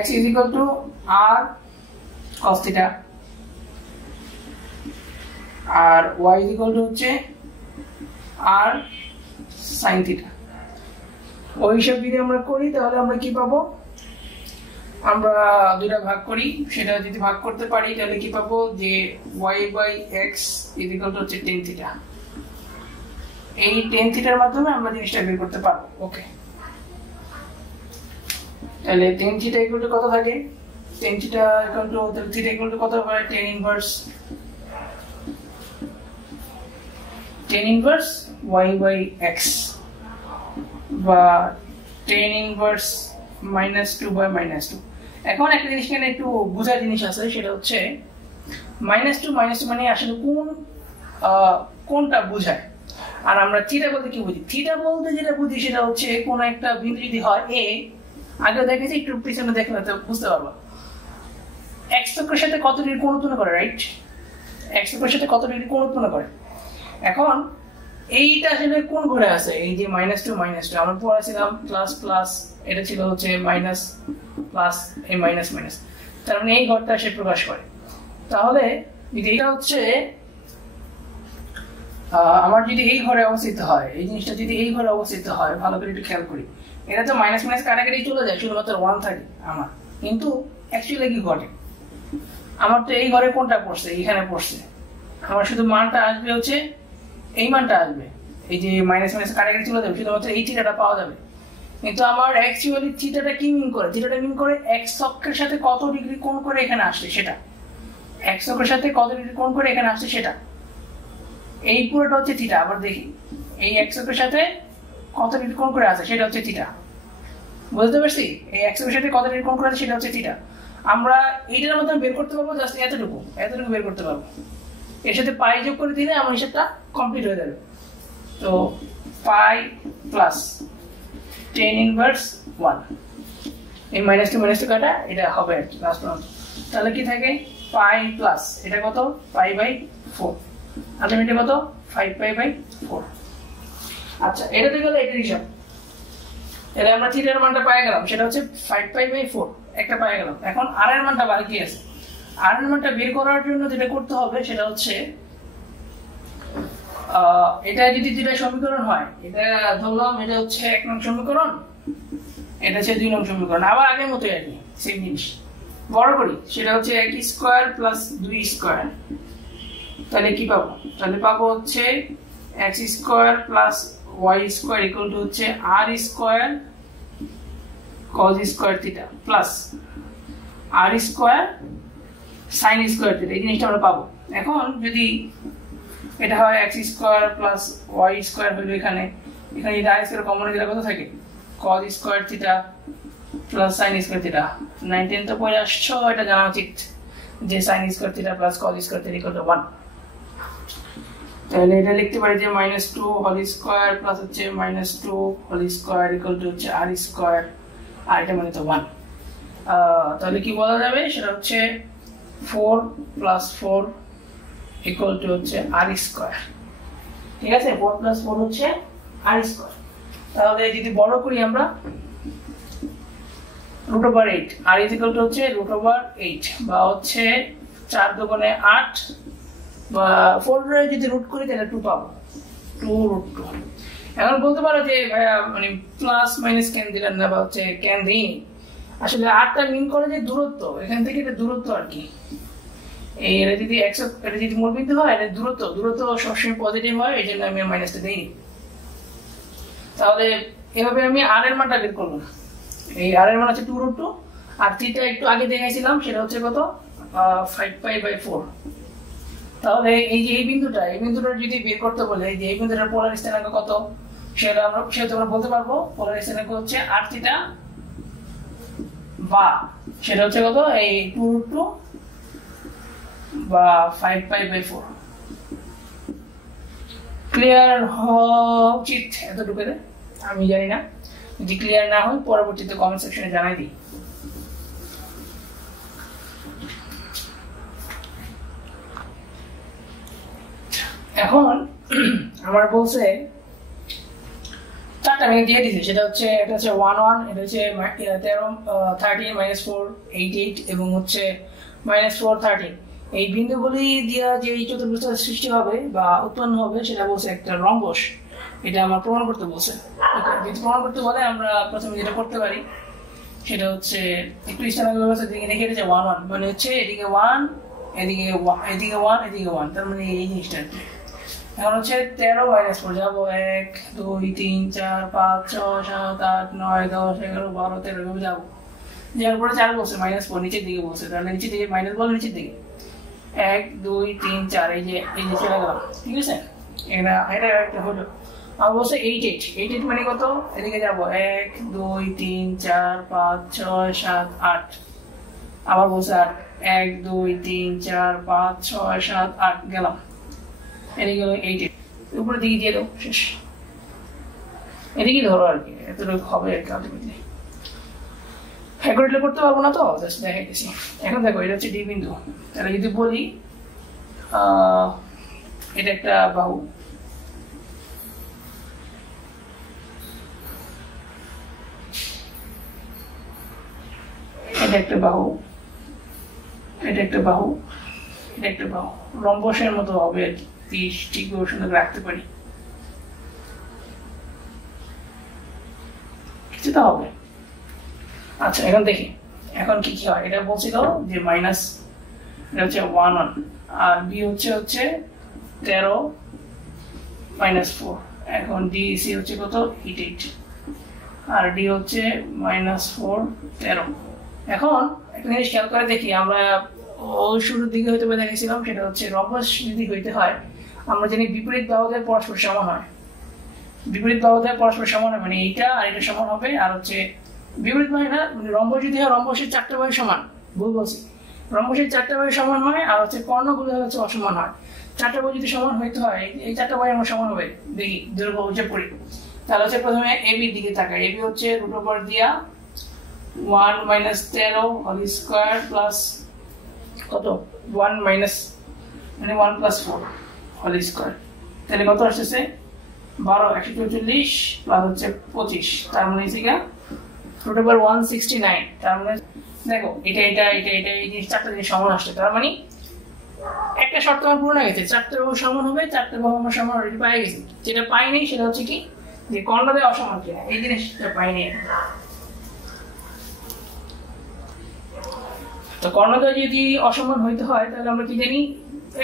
x = r cos θ আর y হচ্ছে r sin θ। ওই হিসাব যদি আমরা করি তাহলে আমরা কি পাবো, আমরা দুইটা ভাগ করি, সেটা যদি ভাগ করতে পারি তাহলে কি পাবো, যে y/x হচ্ছে tan θ। এই tan θ এর মাধ্যমে আমরা জিনিসটা বের করতে পারবো। ওকে, তাহলে tan θ কত থাকে, tan θ কত হয়, tan inverse y/x বা tan inverse -2/-2। এখন একটা জিনিস এখানে একটু বোঝার জিনিস আছে, সেটা হচ্ছে -2 মানে আসলে কোনটা বোঝায়। আর আমরা থিটা বলতে কি বুঝি, থিটা বলতে যেটা বুঝি সেটা হচ্ছে কোন একটা বিন্দু যদি হয় a, আগে দেখেছি, একটু পিছনে দেখলে তো বুঝতে পারবো, x অক্ষের সাথে কত ডিগ্রি কোণ উৎপন্ন করে, রাইট? x অক্ষের সাথে কত ডিগ্রি কোণ উৎপন্ন করে। এখন এইটা আসলে কোন ঘরে আছে, এই যে -2 আমরা পড়াছিলাম প্লাস, এটা ছিল হচ্ছে মাইনাস প্লাস, এই মাইনাস, তার মানে এই ঘরটা সে প্রকাশ করে। তাহলে যদি এটা হচ্ছে আমার যদি এই ঘরে অবস্থিত হয়, এই জিনিসটা যদি এই ঘরে অবস্থিত হয়, ভালো করে একটু খেয়াল করি, এটা তো মাইনাস কাটাকাটি চলে যায়, শুধুমাত্র 1 থাকে আমার, কিন্তু অ্যাকচুয়ালি কি ঘটে, আমার তো এই ঘরে কোনটা পড়ছে, এইখানে পড়ছে, আমার শুধু মানটা আসবে হচ্ছে এই মানটা আসবে, এই যে মাইনাস কাটাকাটি চলে যাবে, শুধুমাত্র এই থিটাটা পাওয়া যাবে। কিন্তু আমার অ্যাকচুয়ালি থিটাটা কি মিন করে, থিটাটা মিন করে এক্স অক্ষের সাথে কত ডিগ্রি কোণ করে এখানে আসছে সেটা, এক্স অক্ষের সাথে কত ডিগ্রি কোণ করে এখানে আসছে সেটা, এই পুরোটা হচ্ছে থিটা। আবার দেখি এই এক্স অক্ষের সাথে কত ডিগ্রি কোণ করে আসে সেটা হচ্ছে থিটা, বুঝতে পারছি? এই এক্স অক্ষের সাথে কত ডিগ্রি কোণ করে আসে সেটা হচ্ছে থিটা। আমরা এইটার মধ্যে বের করতে পারবো জাস্ট এতটুকু বের করতে পারবো, এর সাথে পাই যোগ করে দিলে আমার হিসাবটা কমপ্লিট হয়ে যাবে। তো পাই প্লাস tan inverse 1, এই -2 কাটা, এটা হবে আর কি লাস্ট পর্যন্ত। তাহলে কি থাকে, পাই প্লাস এটা কত, পাই/4, আলটিমেটলি কত, 5π/4। আচ্ছা, এটা তো গেল এটার হিসাব। তাহলে আমরা থিটার মানটা পেয়ে গেলাম, সেটা হচ্ছে 5π/4, একটা পেয়ে গেলাম। এখন আর এর মানটা বাকি আছে, আর এর মানটা বের করার জন্য যেটা করতে হবে সেটা হচ্ছে এটা যদি দুইটা সমীকরণ হয়, এটা ধরলাম এটা হচ্ছে 1 নং সমীকরণ, এটা হচ্ছে 2 নং সমীকরণ, আবার আগের মতোই আর কি, সেম জিনিস বড় করি, সেটা হচ্ছে 1² প্লাস 2²। তাহলে কি পাবো, তাহলে পাবো হচ্ছে x² plus y² equal to হচ্ছে r² cos² theta plus r² sin² theta, এই জিনিসটা আমরা পাবো। এখন যদি এটা হয় x² প্লাস y² হলো, এখানে যদি r² কমন দিলে কত থাকে, cos² theta plus sin² theta. 9 তো পড়ে আসছো, এটা জানা উচিত যে sin² theta plus cos² theta equal to 1। তাহলে এটা লিখতে পারি যে -2² প্লাস হচ্ছে -2² ইকুয়াল টু হচ্ছে r², আর এটা মানে তো 1। তাহলে কি বলা যাবে, সেটা হচ্ছে 4 + 4 ইকুয়াল টু হচ্ছে r²। ঠিক আছে, 4 + 4 হচ্ছে r²। তাহলে যদি বড় করি আমরা √8, r ইকুয়াল টু হচ্ছে √8 বা হচ্ছে 4 × 8 বা 4 যদি রুট করি তাহলে 2 পাবো, 2√2। এখন বলতে পারো যে ভাইয়া মানে প্লাস মাইনাস কেন দিলেন না, বা হচ্ছে কেন দিই, আসলে আরটা মিন করে যে দূরত্ব, এখান থেকে এটা দূরত্ব আর কি। এই এটা যদি এটা যদি মূলবিন্দু হয়, এটা দূরত্ব সবসময় পজিটিভ হয়, এই জন্য আমি মাইনাসটা দিই। তাহলে এভাবে আমি আর এর মানটা বের করলাম, এই আর এর মান হচ্ছে 2√2, আর থিটা একটু আগে দেখাইছিলাম সেটা হচ্ছে কত, 5π/4। তাহলে এই যে এই বিন্দুটা যদি বের করতে বলে যে এই বিন্দুটার পোলার স্থানাঙ্ক কত, সেটা আমরা বলতে পারবো। পোলার স্থানাঙ্ক হচ্ছে r থিটা, বা সেটা হচ্ছে কত, এই 2√2 বা 5π/4। ক্লিয়ার হওয়া উচিত এতটুকু, আমি জানি না, যদি ক্লিয়ার না হয় পরবর্তীতে কমেন্ট সেকশনে জানাই দিই। এখন আমার বলছে চারটা আমি দিয়ে দিয়েছি, সেটা হচ্ছে এটা হচ্ছে 1 1, এটা হচ্ছে 13 13 -4 8 8 এবং হচ্ছে -4 13। এই বিন্দুগুলি দিয়া যে এই চতুর্ভুজের সৃষ্টি হবে বা উৎপন্ন হবে সেটা বলছে একটা রম্বস। এটা আমরা প্রমাণ করতে বলছে। যদি প্রমাণ করতে বলে আমরা প্রথমে যেটা করতে পারি সেটা হচ্ছে একটু স্থানাঙ্ক ব্যবস্থার দিকে দেখে এটা 1 1, মানে হচ্ছে এদিকে 1 এদিকে 1 এদিকে 1, তার মানে এই জিনিসটা। এখন হচ্ছে 13 -4 যাবো 1 2 3 4 5 6 7 8 9 10 11 12 13 এভাবে যাবো। যাওয়ার পরে 4 বলছে -4 নিচের দিকে বলছে, তাহলে নিচের দিকে মাইনাস বল নিচের দিকে 1 2 3 4 এই যে চলে গেলাম, ঠিক আছে। এটা হলো। আর বলছে 8 8 8 8 মানে কত, এদিকে যাবো 1 2 3 4 5 6 7 8, আবার বলছে 1 2 3 4 5 6 7 8 গেলাম, এদিকে 8 8 উপরে দিকে দিয়ে দাও, শেষ। এদিকে ধরো আর কি, এতটুকু হবে আর কি আলটিমেটলি। ক্যালকুলেট করতে পারবো না তো, জাস্ট দেখাইতেছি। এখন দেখো এটা হচ্ছে ডি বিন্দু, তাহলে যদি বলি এটা একটা বাহু, এটা একটা বাহু, এটা একটা বাহু, এটা একটা বাহু, রম্বসের মতো হবে আর কি, ঠিক সুন্দর রাখতে পারি, কিছুটা হবে। আচ্ছা এখন দেখি এখন কি হয়। এটা বলছিল যে মাইনাস, এটা হচ্ছে 1 1, আর বি হচ্ছে 13 -4। এখন ডিসি হচ্ছে কত 8 8, আর ডি হচ্ছে -4 13। এখন একটা জিনিস খেয়াল করে দেখি, আমরা ওই শুরুর দিকে হয়তো দেখেছিলাম, সেটা হচ্ছে রম্বস যদি হইতে হয় আমরা জানি বিপরীত বাহুদের পরস্পর সমান হয়। বিপরীত বাহুদের পরস্পর সমান হয় মানে এইটা আর এটা সমান হবে, আর হচ্ছে বিপরীত বাহু না, মানে রম্বস যদি হয় রম্বসের 4টা বাহু সমান, ভুল বলছি, রম্বসের 4টা বাহু সমান হয়, আর হচ্ছে কর্ণগুলো হচ্ছে অসমান হয়। 4টা বাহু যদি সমান হইতে হয়, এই 4টা বাহু আমার সমান হবে, দেখি দৈর্ঘ্য হচ্ছে পড়ি। তাহলে হচ্ছে প্রথমে এবি দিকে তাকাই, এবি হচ্ছে √ওভার দিয়া 1 - 13 হোল স্কয়ার প্লাস কত 1 মানে 1 + 4 হোল স্কয়ার, তাহলে কত আসছে 12 144 প্লাস হচ্ছে 25, তার মানে হচ্ছে √ওভার 169। তার মানে দেখো এটা এটা এটা এটা এই যে 4টা জিনিস সমান আসছে, তার মানে একটা শর্ত আমার পূরণ হয়ে গেছে, 4টা বাহু সমান হবে, 4টা বাহু আমার সমান অলরেডি পেয়ে গেছি। যেটা পাই নাই সেটা হচ্ছে কি, যে কর্ণদ্বয় অসমান কিনা, এই জিনিসটা পাই নাই। তো কর্ণদ্বয় যদি অসমান হইতে হয় তাহলে আমরা কি জানি,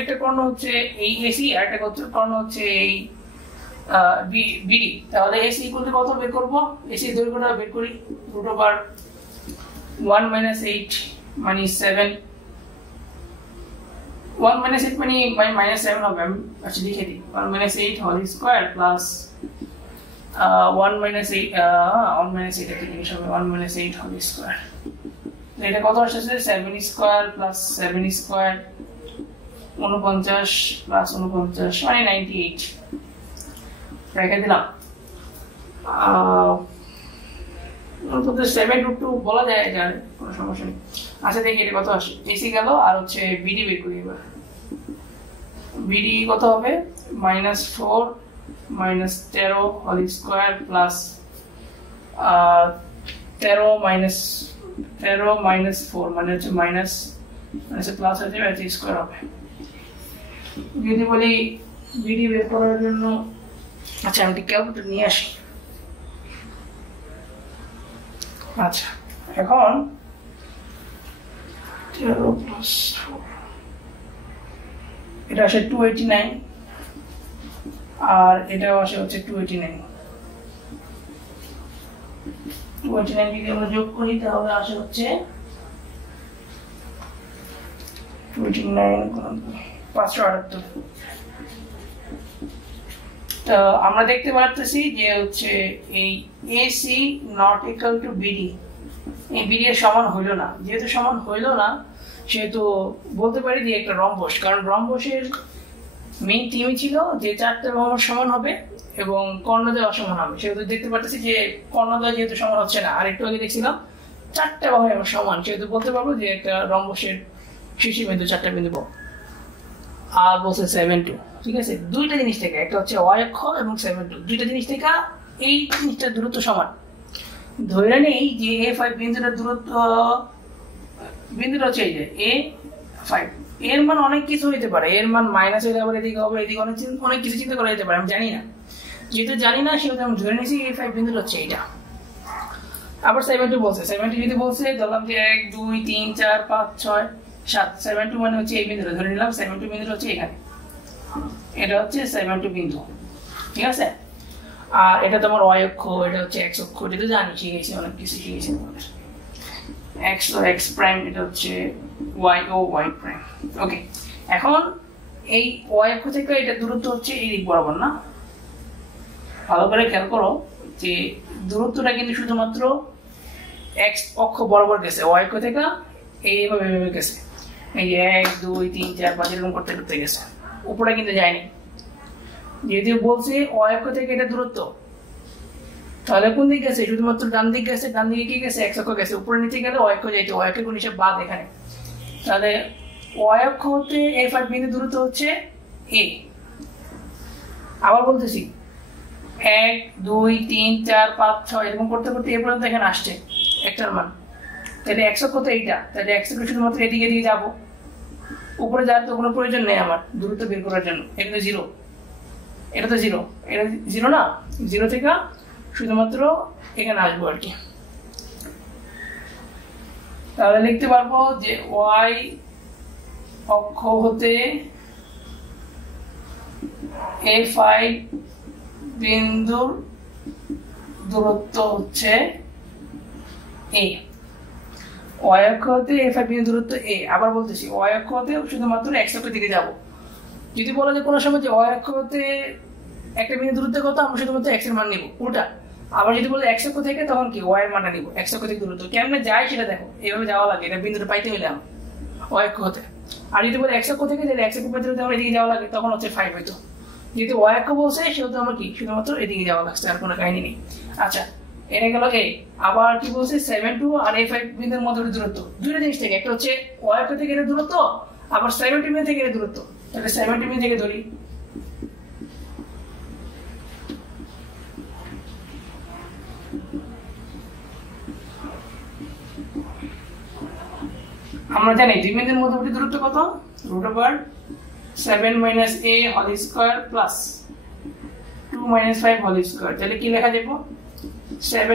একটা কর্ণ হচ্ছে এই এসি আর একটা কর্ণ হচ্ছে এই বিডি। তাহলে এসি ইকুয়াল টু কত বের করব, এসি দৈর্ঘ্যটা বের করি, √ওভার 1 - 8 মানে 7, 1 - 8 মানে -7 হবে, আমি আচ্ছা লিখে দিই, 1 - 8 হোল স্কয়ার প্লাস 1 - 8 1 - 8 এটা কি জিনিস হবে, 1 - 8 হোল স্কয়ার। এটা কত আসছে 7 স্কয়ার প্লাস 7 স্কয়ার 49 প্লাস 49 মানে 98 রেখে দিলাম। 7√2 বলা যায়, জানে কোনো সমস্যা নেই। আচ্ছা দেখি এটা কত আসে, এসি গেল, আর হচ্ছে বিডি বের করি। এবার বিডি কত হবে, -4 - 13 হোল স্কয়ার প্লাস 13 -4 মানে হচ্ছে মাইনাস প্লাস হয়ে যাবে, এটা স্কয়ার হবে। যদি বলি বিডি বের করার জন্য, আচ্ছা আমি ক্যালকুলেটর নিয়ে আসি। আচ্ছা এখন 13 + 4 এটা আসে 289, আর এটাও আসে হচ্ছে 289। 289 যদি আমরা যোগ করি তাহলে আসে হচ্ছে 289 578। তো আমরা দেখতে পাচ্ছি যে হচ্ছে এই AC not equal to BD, এই BD এর সমান হইল না। যেহেতু সমান হইল না সেহেতু বলতে পারি যে একটা রম্বস, কারণ রম্বসের মেইন থিমই ছিল যে 4টা বাহুর সমান হবে এবং কর্ণদ্বয় অসমান হবে। সেহেতু দেখতে পাচ্ছি যে কর্ণদ্বয় যেহেতু সমান হচ্ছে না, আর একটু আগে দেখছিলাম 4টা বাহু সমান, সেহেতু বলতে পারবো যে একটা রম্বসের শীর্ষবিন্দু 4টা বিন্দু পাবো। আর বলছে 7-2, ঠিক আছে। দুইটা জিনিস থেকে, একটা হচ্ছে y অক্ষ এবং 7-2, দুইটা জিনিস থেকে এই জিনিসটার দূরত্ব সমান। ধরে নেই যে A5 বিন্দুটার দূরত্ব, বিন্দুটা হচ্ছে এই যে A5, এর মান অনেক কিছু হইতে পারে, এর মান মাইনাস হইলে আবার এদিকে হবে, এদিকে অনেক কিছু চিন্তা করা যেতে পারে, আমি জানি না। যেহেতু জানি না সেহেতু আমি ধরে নিয়েছি A5 বিন্দুটা হচ্ছে এইটা। আবার 7-2 বলছে, 7-2 যদি বলছে ধরলাম যে 1 2 3 4 5 6 7, 7-2 মানে হচ্ছে এই বিন্দুটা ধরে নিলাম, 7-2 বিন্দুটা হচ্ছে এখানে, এটা হচ্ছে 7-2 বিন্দু, ঠিক আছে। আর এটা তোমার y অক্ষ, এটা হচ্ছে x অক্ষ, এটা তো জানি, শিখেছি, অনেক কিছু শিখেছি তোমাদের। x ও x প্রাইম, এটা হচ্ছে y ও y প্রাইম। ওকে, এখন এই y অক্ষ থেকে এটা দূরত্ব হচ্ছে এই দিক বরাবর না, ভালো করে খেয়াল করো যে দূরত্বটা কিন্তু শুধুমাত্র x অক্ষ বরাবর গেছে, y অক্ষ থেকে এইভাবে গেছে, এই যে 1 2 3 4 5 এরকম করতে করতে গেছে, উপরে কিন্তু যায়নি। যেহেতু বলছে y অক্ষ থেকে এটা দূরত্ব, তাহলে কোন দিক গেছে? শুধুমাত্র ডান দিক গেছে। ডান দিকে কি গেছে? x অক্ষ গেছে। উপরে নিচে গেলে y অক্ষ যাইতে, y অক্ষের কোন হিসাব বাদ এখানে। তাহলে y অক্ষ হতে A5 বিন্দু দূরত্ব হচ্ছে a। আবার বলতেছি 1 2 3 4 5 6 এরকম করতে করতে এ পর্যন্ত এখানে আসছে একটার মান। তাহলে x অক্ষ তো এইটা, তাহলে x অক্ষ শুধুমাত্র এদিকে দিয়ে যাবো, উপরে যাওয়ার তো কোনো প্রয়োজন নেই আমার দূরত্ব বের করার জন্য। এটা তো 0, এটা তো 0, এটা 0 না, 0 থেকে শুধুমাত্র এখানে আসবো আর কি। তাহলে লিখতে পারবো যে y অক্ষ হতে A5 বিন্দুর দূরত্ব হচ্ছে a। y অক্ষ হতে A5 বিন্দুর দূরত্ব a। আবার বলতেছি y অক্ষ হতে শুধুমাত্র x অক্ষের দিকে যাব। যদি বলা যায় কোনো সময় যে y অক্ষ হতে একটা বিন্দু দূরত্ব কত, আমরা শুধুমাত্র x এর মান নিব উল্টা। আবার যদি বলে x অক্ষ থেকে, তখন কি y এর মানটা নিব। x অক্ষ থেকে দূরত্ব কেমনে যায় সেটা দেখো, এইভাবে যাওয়া লাগে, এটা বিন্দুটা পাইতে হইলে y অক্ষ হতে। আর যদি বলে x অক্ষ থেকে, তাহলে x অক্ষ পাইতে হলে আমার এদিকে যাওয়া লাগে, তখন হচ্ছে 5 হইতো। যেহেতু y অক্ষ বলছে সেহেতু আমার কি শুধুমাত্র এদিকে যাওয়া লাগছে, আর কোনো কাহিনী নেই। আচ্ছা, এটা গেল a। আবার কি বলছে 7-2 আর A5 বিন্দুর মধ্যে দূরত্ব, দুইটা জিনিস থেকে, একটা হচ্ছে y অক্ষ থেকে এটা দূরত্ব, আবার 7 বিন্দু থেকে এটা দূরত্ব। তাহলে 7 বিন্দু থেকে ধরি, আমরা জানি দুই বিন্দুর মধ্যবর্তী দূরত্ব কত, √7 - a whole square plus 2 - 5 whole square. তাহলে কি লেখা যাবে? 7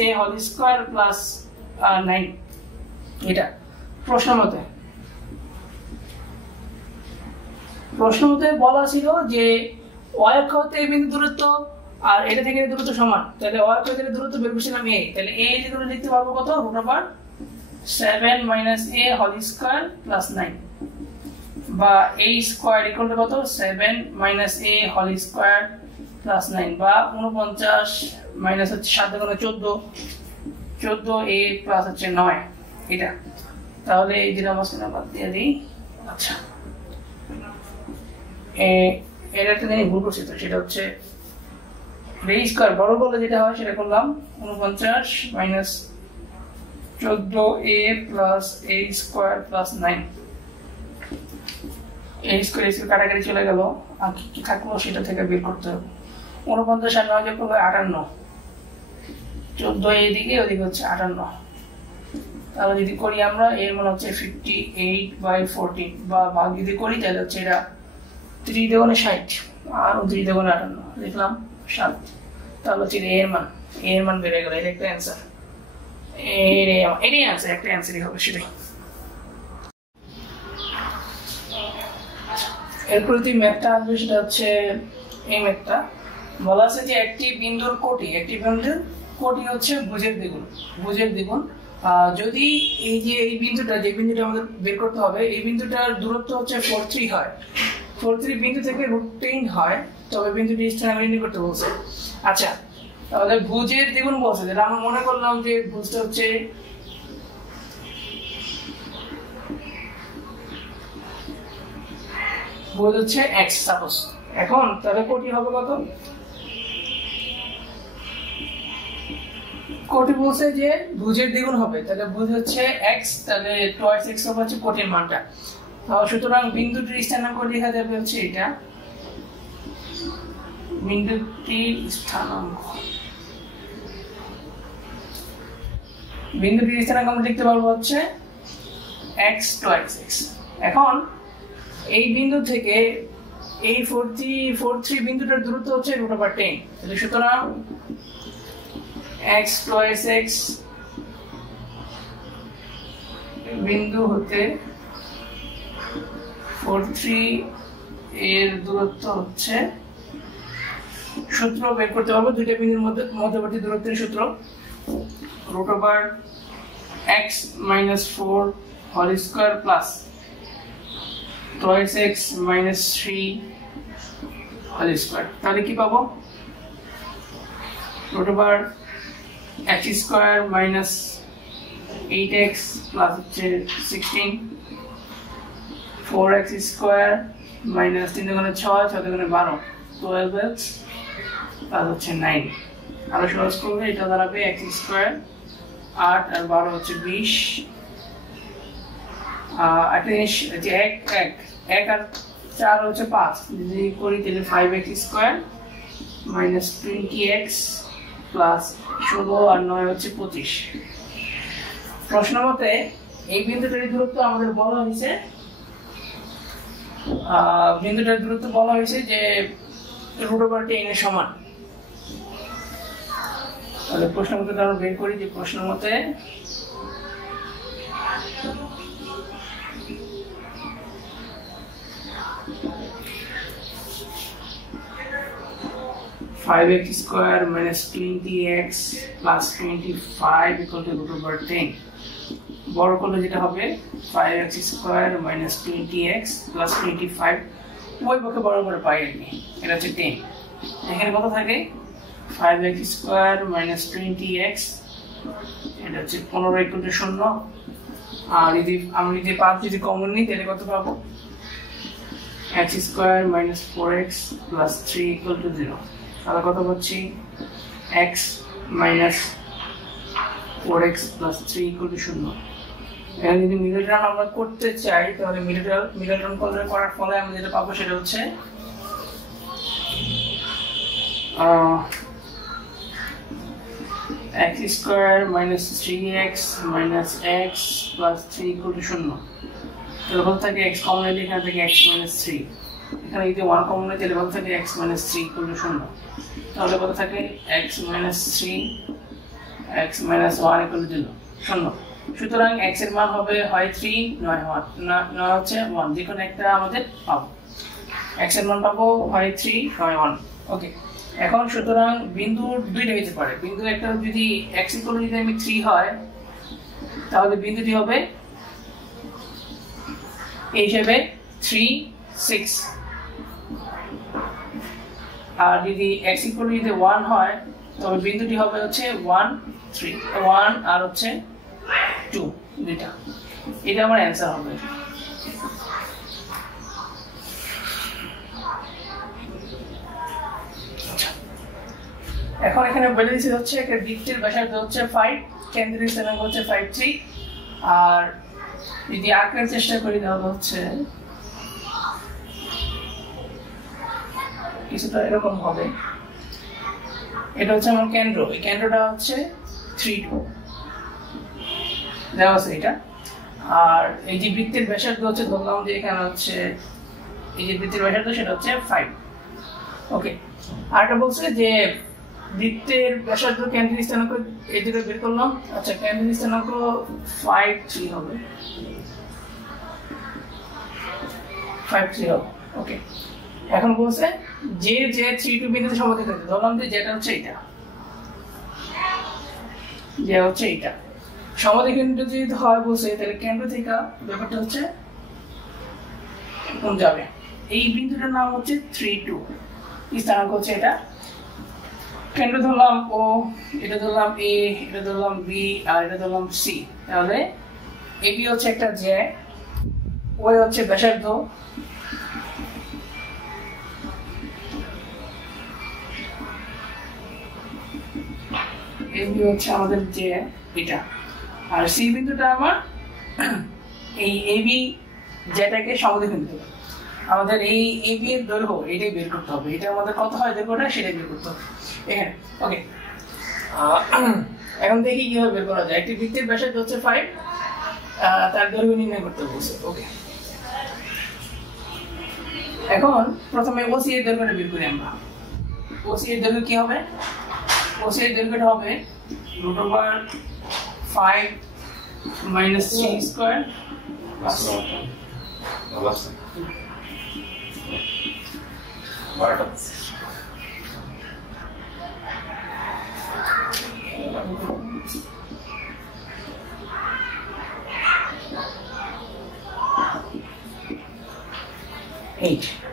- a হোল স্কয়ার প্লাস 9। এটা প্রশ্ন মতে বলা ছিল যে y অক্ষ হতে এই বিন্দু দূরত্ব আর এটা থেকে দূরত্ব সমান, তাহলে y অক্ষ থেকে দূরত্ব বের করছিলাম a। তাহলে a যেগুলো লিখতে পারবো কত, √7 - a হোল স্কয়ার প্লাস 9, বা a স্কয়ার ইকুয়াল টু কত, 7 - a হোল স্কয়ার প্লাস 9, বা 49 মাইনাস হচ্ছে 7 × 14, 14a প্লাস হচ্ছে 9 এটা। তাহলে এই দিলাম মাঝখানে বাদ দিয়ে দিই। আচ্ছা, এটা একটা জিনিস ভুল করছি, তো সেটা হচ্ছে a স্কয়ার বড় করলে যেটা হয় সেটা করলাম 49 minus 14a plus a square plus 9। a square কাটাকাটি চলে গেল, আর কি থাকলো সেটা থেকে বের করতে হবে। 49 আর 9 যোগ করলে 58, 14 এদিকে ওদিকে হচ্ছে 58। তাহলে যদি করি আমরা, এর মান হচ্ছে 58/14, বা ভাগ যদি করি তাহলে হচ্ছে এটা 3 × 60 আর 3 × 58 লিখলাম 7। তাহলে হচ্ছে এর মান বেড়ে গেল, এটা একটা অ্যান্সার। এটাই অ্যান্সার, একটা অ্যান্সারই হবে সেটাই। এরপরে যে ম্যাথটা আসবে সেটা হচ্ছে এই ম্যাথটা। বলা আছে যে একটি বিন্দুর কোটি হচ্ছে ভুজের দ্বিগুণ। যদি এই যে এই বিন্দুটা যে বিন্দুটা আমাদের বের করতে হবে এই বিন্দুটার দূরত্ব হচ্ছে 43 হয়, 43 বিন্দু থেকে √10 হয়, তবে বিন্দুটি স্থানাঙ্ক নির্ণয় করতে বলছে। আচ্ছা, তাহলে ভুজের দ্বিগুণ বলছে, যেটা আমরা মনে করলাম যে ভুজটা হচ্ছে ভুজ হচ্ছে x সাপোজ। এখন তাহলে কোটি হবে কত? কোটি বলছে যে ভুজের দ্বিগুণ হবে, তাহলে ভুজ হচ্ছে x, তাহলে টুয়াইস x হবে হচ্ছে কোটির মানটা। সুতরাং বিন্দুটির স্থানাঙ্ক লেখা যাবে হচ্ছে এটা, বিন্দুটির স্থানাঙ্ক আমরা লিখতে পারবো হচ্ছে x টুয়াইস x। এখন এই বিন্দু থেকে এই 43 বিন্দুটার দূরত্ব হচ্ছে √10, তাহলে সুতরাং x টুয়াইস x বিন্দু হতে 43 এর দূরত্ব হচ্ছে, সূত্র বের করতে পারবো দুইটা বিন্দুর মধ্যবর্তী দূরত্বের সূত্র, √x - 4 whole square plus twice x - 3 whole square. তাহলে কি পাবো? √x square minus 8x plus হচ্ছে 16, 4x স্কয়ার মাইনাস 3 দুগুণে 6, 6 দুগুণে 12, 12x প্লাস হচ্ছে 9। আরো সহজ করলে এটা দাঁড়াবে x স্কয়ার 8 আর 12 হচ্ছে 20। একটা জিনিস যে 1 আর 4 হচ্ছে 5, যদি করি তাহলে 5x square minus 20x plus 16 আর 9 হচ্ছে 25। প্রশ্ন মতে এই বিন্দুটার দূরত্ব আমাদের বলা হয়েছে, যে √10 এর সমান। তাহলে প্রশ্ন মতে আমরা বের করি যে প্রশ্ন মতে (5x square minus 20x plus 25 equal to √10) বড় করলে যেটা হবে 5x square minus 20x plus 25, ওই পক্ষে বড় করে পাই আমি, এটা হচ্ছে 10। এখানে কত থাকে? 5x square minus 20x, এটা হচ্ছে 15 equal to 0। আর আমি যদি 5 যদি কমন নিই তাহলে কত পাবো? x square minus 4x plus 3 equal to 0। তাহলে কত পাচ্ছি? x minus 4x plus 3 equal to 0। এখন যদি মিডল টার্ম আমরা করতে চাই তাহলে মিডল টার্ম করার ফলে আমরা যেটা পাবো সেটা হচ্ছে x square minus 3x minus x plus 3 equal to 0। তাহলে কত থাকে? x কমন নিলে এখানে থাকে x minus 3, এখানে যদি 1 কমন নিই তাহলে কত থাকে? x minus 3 equal to 0। তাহলে কত থাকে? x minus 3 x minus 1 equal to 0। সুতরাং x এর মান হবে হয় 3 নয় 1, না হচ্ছে 1, যে কোনো একটা আমাদের পাবো। x এর মান পাবো হয় 3 নয় 1। ওকে, এখন সুতরাং বিন্দু দুইটা হতে পারে। বিন্দু একটা যদি x ইকুয়াল যদি আমি 3 হয় তাহলে বিন্দুটি হবে এই হিসেবে 3 6, আর যদি x ইকুয়াল যদি 1 হয় তবে বিন্দুটি হবে হচ্ছে 1 3, 1 আর হচ্ছে 2 দুইটা। এটা আমার অ্যানসার হবে। এখন এখানে বলে দিচ্ছি হচ্ছে একটা বৃত্তের ব্যাসার্ধ হচ্ছে 5, কেন্দ্রের স্থানাঙ্ক হচ্ছে 5 3, আর যদি আঁকার চেষ্টা করি তাহলে হচ্ছে কিছুটা এরকম হবে। এটা হচ্ছে আমার কেন্দ্র, এই কেন্দ্রটা হচ্ছে 3 2 দেওয়া আছে এটা। আর এই যে বৃত্তের ব্যাসার্ধ হচ্ছে ধরলাম যে এখানে হচ্ছে এই যে বৃত্তের ব্যাসার্ধ সেটা হচ্ছে 5। ওকে, আর এটা বলছে যে বৃত্তের ব্যাসার্ধ কেন্দ্রের স্থানাঙ্ক এই দুটো বের করলাম। আচ্ছা, কেন্দ্রের স্থানাঙ্ক 5 3 হবে, 5 3 হবে। ওকে, এখন বলছে যে 3 2 বিন্দুতে সমান্তরাল থাকে, ধরলাম যে যেটা হচ্ছে এটা, যে হচ্ছে এটা। সমদ্বিখণ্ডিত যদি হয় বলছে তাহলে কেন্দ্র থেকে ব্যাপারটা হচ্ছে কোন যাবে, এই বিন্দুটার নাম হচ্ছে 3 2, স্থানাঙ্ক হচ্ছে এটা। কেন্দ্র ধরলাম ও, এটা ধরলাম এ, এটা ধরলাম বি, আর এটা ধরলাম সি। তাহলে এবি হচ্ছে একটা জ্যা, ও হচ্ছে ব্যাসার্ধ, এবি হচ্ছে আমাদের যে এটা, আর সি বিন্দুটা আমার এই এবি যেটাকে সমদ্বিখণ্ডিত। আমাদের এই এবি এর দৈর্ঘ্য এটাই বের করতে হবে, এটা আমাদের কত হয় দৈর্ঘ্যটা সেটাই বের করতে হবে এখানে। ওকে, এখন দেখি কিভাবে বের করা যায়। একটি বৃত্তের ব্যাসার্ধ হচ্ছে 5, তার দৈর্ঘ্য নির্ণয় করতে বলছে। ওকে, এখন প্রথমে ওসি এর দৈর্ঘ্যটা বের করি আমরা। ওসি এর দৈর্ঘ্য কি হবে? ওসি এর দৈর্ঘ্যটা হবে √5 - 3 স্কয়ার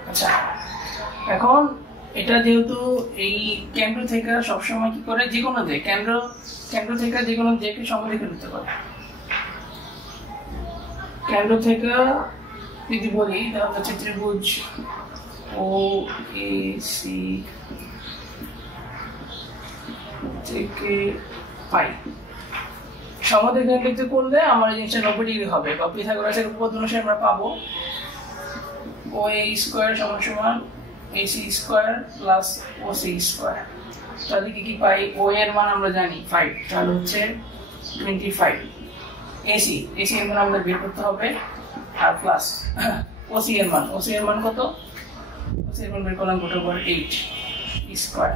আচ্ছা, এখন এটা যেহেতু এই কেন্দ্র থেকে সবসময় কি করে, যে কোনো দিক কেন্দ্র থেকে যে কোনো দিকে সমদ্বিখণ্ডিত করে। কেন্দ্র থেকে যদি বলি তাহলে হচ্ছে ত্রিভুজ ও এ সি থেকে পাই সমদ্বিখণ্ডিত করলে আমার জিনিসটা 90 ডিগ্রি হবে, বা পিথাগোরাসের উপপাদ্য অনুসারে আমরা পাবো ও এ স্কয়ার সমান সমান AC square plus OC square. তাহলে কি পাই? ও এর মান আমরা জানি 5, তাহলে হচ্ছে 25। AC এর মান আমাদের বের করতে হবে, আর প্লাস OC এর মান কত? OC এর মান বের করলাম √8 স্কয়ার।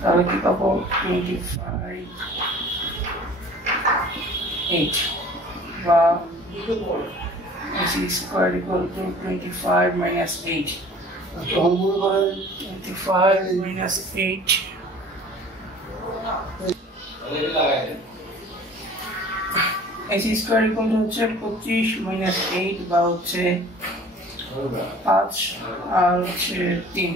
তাহলে কি পাবো? 25/8 বা AC square equal to 25 - 8। 25 - 8 AC square equal to হচ্ছে 25 - 8 বা হচ্ছে 5 আর হচ্ছে 3।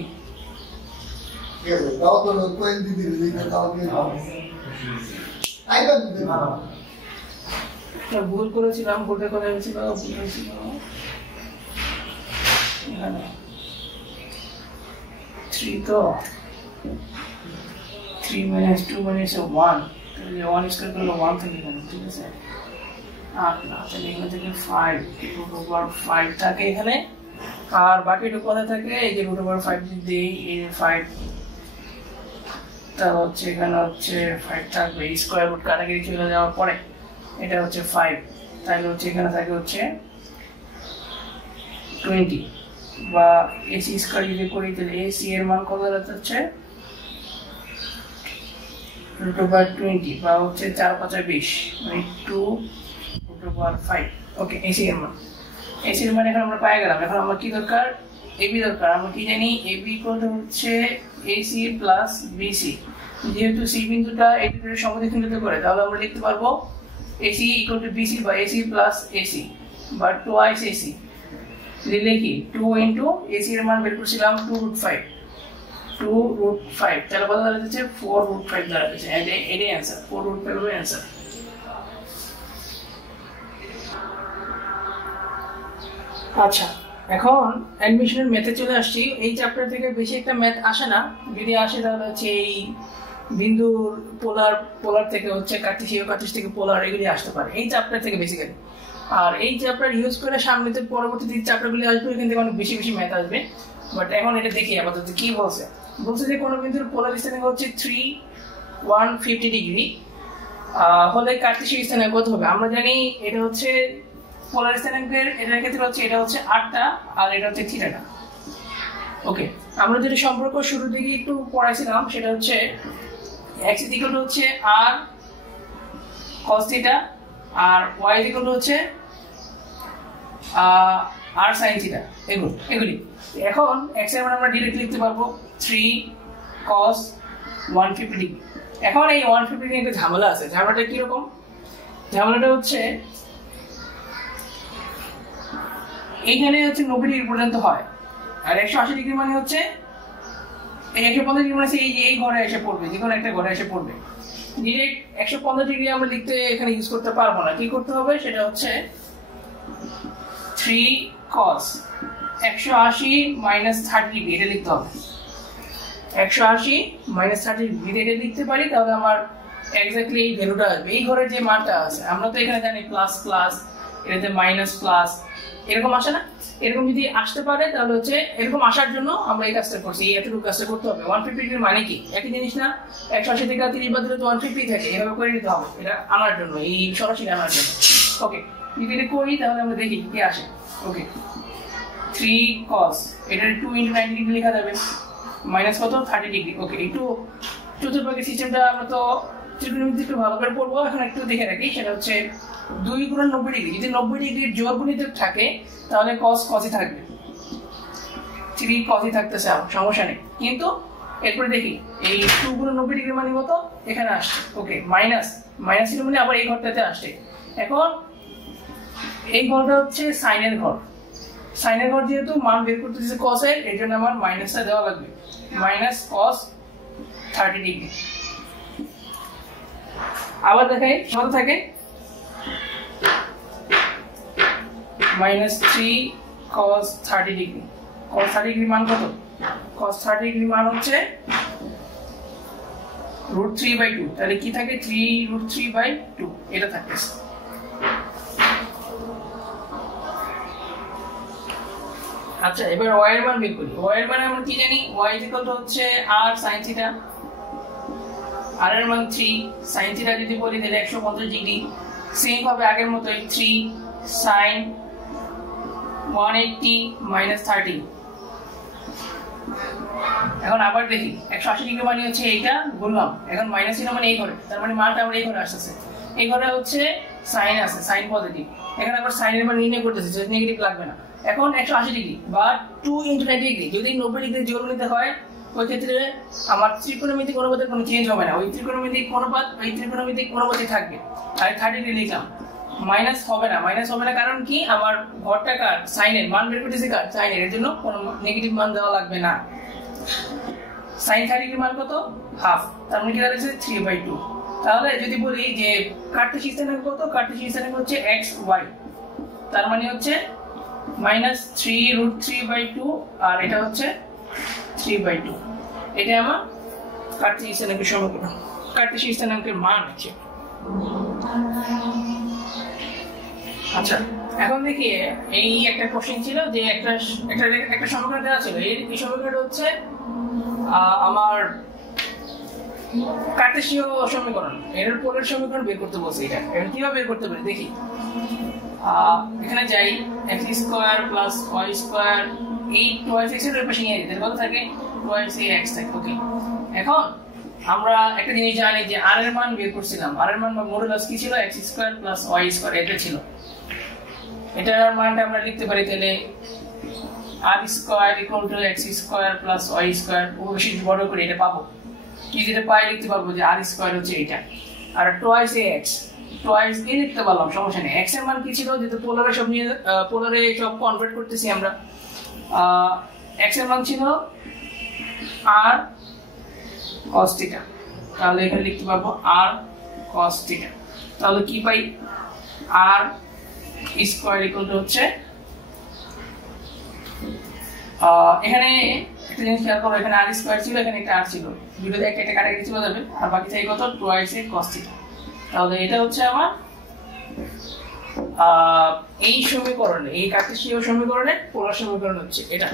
ভুল করেছিলাম, ভুলটা কোথায় হয়েছিল? এখানে 3 তো 3 - 2 - 1, তাহলে 1 স্কয়ার করলে 1 থেকে এখানে, ঠিক আছে? আর না, তাহলে এখানে থেকে 5 √5 থাকে এখানে, আর বাকিটা কোথায় থাকে? এই যে √5 যদি এই 5, তাহলে হচ্ছে এখানে হচ্ছে 5 থাকবে, স্কয়ার রুট কাটাকাটি চলে যাওয়ার পরে এটা হচ্ছে 5, তাহলে হচ্ছে এখানে থাকে হচ্ছে 20, বা AC স্কয়ার যদি করি তাহলে AC এর মান কত হচ্ছে √20, বা হচ্ছে 4 5 20 মানে 2√5। ওকে, AC এর মান এখন আমরা পেয়ে গেলাম। এখন আমরা কি দরকার? AB দরকার। আমরা কি জানি? AB হচ্ছে AC প্লাস BC। যেহেতু C বিন্দুটা এই দুটোর সমদ্বিখণ্ডিত করে, তাহলে আমরা লিখতে পারবো AC = BC বা AC প্লাস AC বা 2 AC। দিলে কি 2 * AC এর মান বের করছিলাম 2√5, তাহলে কত দাঁড়াচ্ছে? 4√5 দাঁড়াচ্ছে। এটাই অ্যান্সার, 4√5 হবে অ্যান্সার। আচ্ছা, এখন অ্যাডমিশনের ম্যাথে চলে আসছি। এই চ্যাপ্টার থেকে বেশি একটা ম্যাথ আসে না, যদি আসে তাহলে হচ্ছে এই বিন্দুর পোলার থেকে হচ্ছে কার্টেসীয় থেকে পোলার, এগুলি আসতে পারে এই চ্যাপ্টার থেকে বেসিক্যালি। আর এই চ্যাপ্টার ইউজ করে সামনেতে পরবর্তী চ্যাপ্টারগুলি আসবে, এখান থেকে অনেক বেশি ম্যাথ আসবে। বাট এখন এটা দেখি আপাতত কি বলছে যে কোনো বিন্দুর পোলার স্থানাঙ্ক হচ্ছে 3 150 ডিগ্রি হলে কার্টেসীয় স্থানাঙ্ক কত হবে? আমরা জানি এটা হচ্ছে পোলার স্থানাঙ্কের, এটার ক্ষেত্রে হচ্ছে এটা হচ্ছে 8টা আর এটা হচ্ছে থিটাটা। ওকে, আমরা যেটা সম্পর্ক শুরু থেকে একটু পড়াইছিলাম সেটা হচ্ছে x = হচ্ছে r cos থিটা আর y = হচ্ছে r sin থিটা। এগুলি এখন x এর মান আমরা ডাইরেক্ট লিখতে পারবো 3 cos 150 ডিগ্রি। এখন এই 150 ডিগ্রি একটা ঝামেলা আছে। ঝামেলাটা কি রকম? ঝামেলাটা হচ্ছে এইখানে হচ্ছে 90 ডিগ্রি পর্যন্ত হয়, আর 180 ডিগ্রি মানে হচ্ছে এই 150 ডিগ্রি মানে এই ঘরে এসে পড়বে, যে কোনো একটা ঘরে এসে পড়বে। ডিরেক্ট 150 ডিগ্রি আমরা লিখতে এখানে ইউজ করতে পারবো না, কি করতে হবে সেটা হচ্ছে 3 cos 180 minus 30 ডিগ্রি এটা লিখতে হবে। 180 minus 30 ডিগ্রি এটা লিখতে পারি, তাহলে আমার এক্স্যাক্টলি এই ভ্যালুটা আসবে। এই ঘরের যে মানটা আছে আমরা তো এখানে জানি প্লাস প্লাস, এটাতে মাইনাস প্লাস, এরকম আসে না? এরকম যদি আসতে পারে তাহলে হচ্ছে এরকম আসার জন্য আমরা এই কাজটা করছি, এই এতটুকু কাজটা করতে হবে। 150 ডিগ্রির মানে কি একই জিনিস না? 180 থেকে 30 বাদ দিলে তো 150 থাকে, এভাবে করে নিতে হবে এটা আনার জন্য, এই সরাসরি আনার জন্য। ওকে, যদি এটা করি তাহলে আমরা দেখি কি আসে। ওকে, 3 cos এটা 2 × 90 ডিগ্রি লেখা যাবে, মাইনাস কত 30 ডিগ্রি। ওকে, একটু চতুর্ভাগের সিস্টেমটা আমরা তো ত্রিকোণমিতি একটু ভালো করে পড়বো, এখন একটু দেখে রাখি। সেটা হচ্ছে 2 × 90 ডিগ্রি, যদি 90 ডিগ্রির জোর গুণিত থাকে তাহলে cos cosই থাকবে, 3 cosই থাকতেছে, সমস্যা নেই। কিন্তু এরপরে দেখি এই 2 × 90 ডিগ্রি মানে কত এখানে আসছে। ওকে, মাইনাস মাইনাস ছিল মানে আবার এই ঘরটাতে আসছে। এখন এই ঘরটা হচ্ছে সাইনের ঘর, সাইনের ঘর যেহেতু মান বের করতেছে cos এর, এর জন্য আমার মাইনাসটা দেওয়া লাগবে, মাইনাস cos 30 ডিগ্রি। আবার দেখাই কত থাকে, -3 cos 30 ডিগ্রি। cos 30 ডিগ্রি মান কত? cos 30 ডিগ্রি মান হচ্ছে √3/2, তাহলে কি থাকে 3√3/2 এটা থাকতেছে। আচ্ছা, এবার y এর মান বের করি। y এর মানে আমরা কি জানি, y হচ্ছে r sin θ, r এর মান 3 sin θ যদি বলি তাহলে 150 ডিগ্রি। সেম ভাবে আগের মতই 3 sin 180 - 30। এখন আবার দেখি 180 ডিগ্রি মানে হচ্ছে এইটা গুণলাম, এখন মাইনাস ছিল মানে এই ঘরে, তার মানে মানটা আমরা এই ঘরে আসছে। এই ঘরে হচ্ছে সাইন আছে, সাইন পজিটিভ, এখানে আবার সাইনের মান নির্ণয় করতেছি, যদি নেগেটিভ লাগবে না। এখন 180 ডিগ্রি বা 2 × 90 ডিগ্রি, যদি 90 ডিগ্রি জোর নিতে হয় ওই ক্ষেত্রে আমার ত্রিকোণমিতিক অনুপাতের কোনো চেঞ্জ হবে না, ওই ত্রিকোণমিতিক অনুপাত ওই ত্রিকোণমিতিক অনুপাতই থাকবে। আর 30 ডিগ্রি লিখলাম, মাইনাস হবে না, মাইনাস হবে না কারণ কি আমার ঘরটা কার সাইনের মান বের করতেছি, কার সাইনের, এর জন্য কোনো নেগেটিভ মান দেওয়া লাগবে না। sin 30 ডিগ্রি মান কত? হাফ, তার মানে কি দাঁড়াচ্ছে 3/2। তাহলে যদি বলি যে কার্টেসিয়ান স্থানাঙ্ক কত, কার্টেসিয়ান স্থানাঙ্ক হচ্ছে x y, তার মানে হচ্ছে -3√3/2 আর এটা হচ্ছে 3/2। এটা আমার কার্টেসিয়ান স্থানাঙ্কের সমীকরণ, কার্টেসিয়ান স্থানাঙ্কের মান আছে। আচ্ছা, এখন দেখি এই একটা কোশ্চেন ছিল যে একটা সমীকরণ দেওয়া ছিল, এই সমীকরণটা হচ্ছে আমার কার্টেসীয় সমীকরণ, এর পরের সমীকরণ বের করতে বলছে। এটা কিভাবে বের করতে পারি দেখি। এখানে যাই, x² + y², এই 2x এর পাশে নিয়ে দিতে কত থাকে 2x থাকে। ওকে, এখন আমরা একটা জিনিস জানি যে r এর মান বের করছিলাম, r এর মান বা মডুলাস কি ছিল, x² + y² এটা ছিল। এটার মানটা আমরা লিখতে পারি তাহলে r² = x² + y², বেশি বড় করে এটা পাবো, কি যেটা পাই লিখতে পারবো যে r² হচ্ছে এটা, আর 2x টুয়াইস এ লিখতে পারলাম, সমস্যা নেই। x এর মান কি ছিল, যেহেতু পোলারে সব নিয়ে পোলারে সব কনভার্ট করতেছি আমরা, x এর মান ছিল r cos θ, তাহলে এখানে লিখতে পারবো r cos θ। তাহলে কি পাই, r² = হচ্ছে এখানে একটা জিনিস খেয়াল করো, এখানে r² ছিল, এখানে একটা r ছিল, দুটোতে একটা একটা কাটাকাটি চলে যাবে, আর বাকি থাকে কত 2x cos θ। তাহলে এটা হচ্ছে আমার এই সমীকরণে, এই কার্টেসীয় সমীকরণের পোলার সমীকরণ হচ্ছে এটা।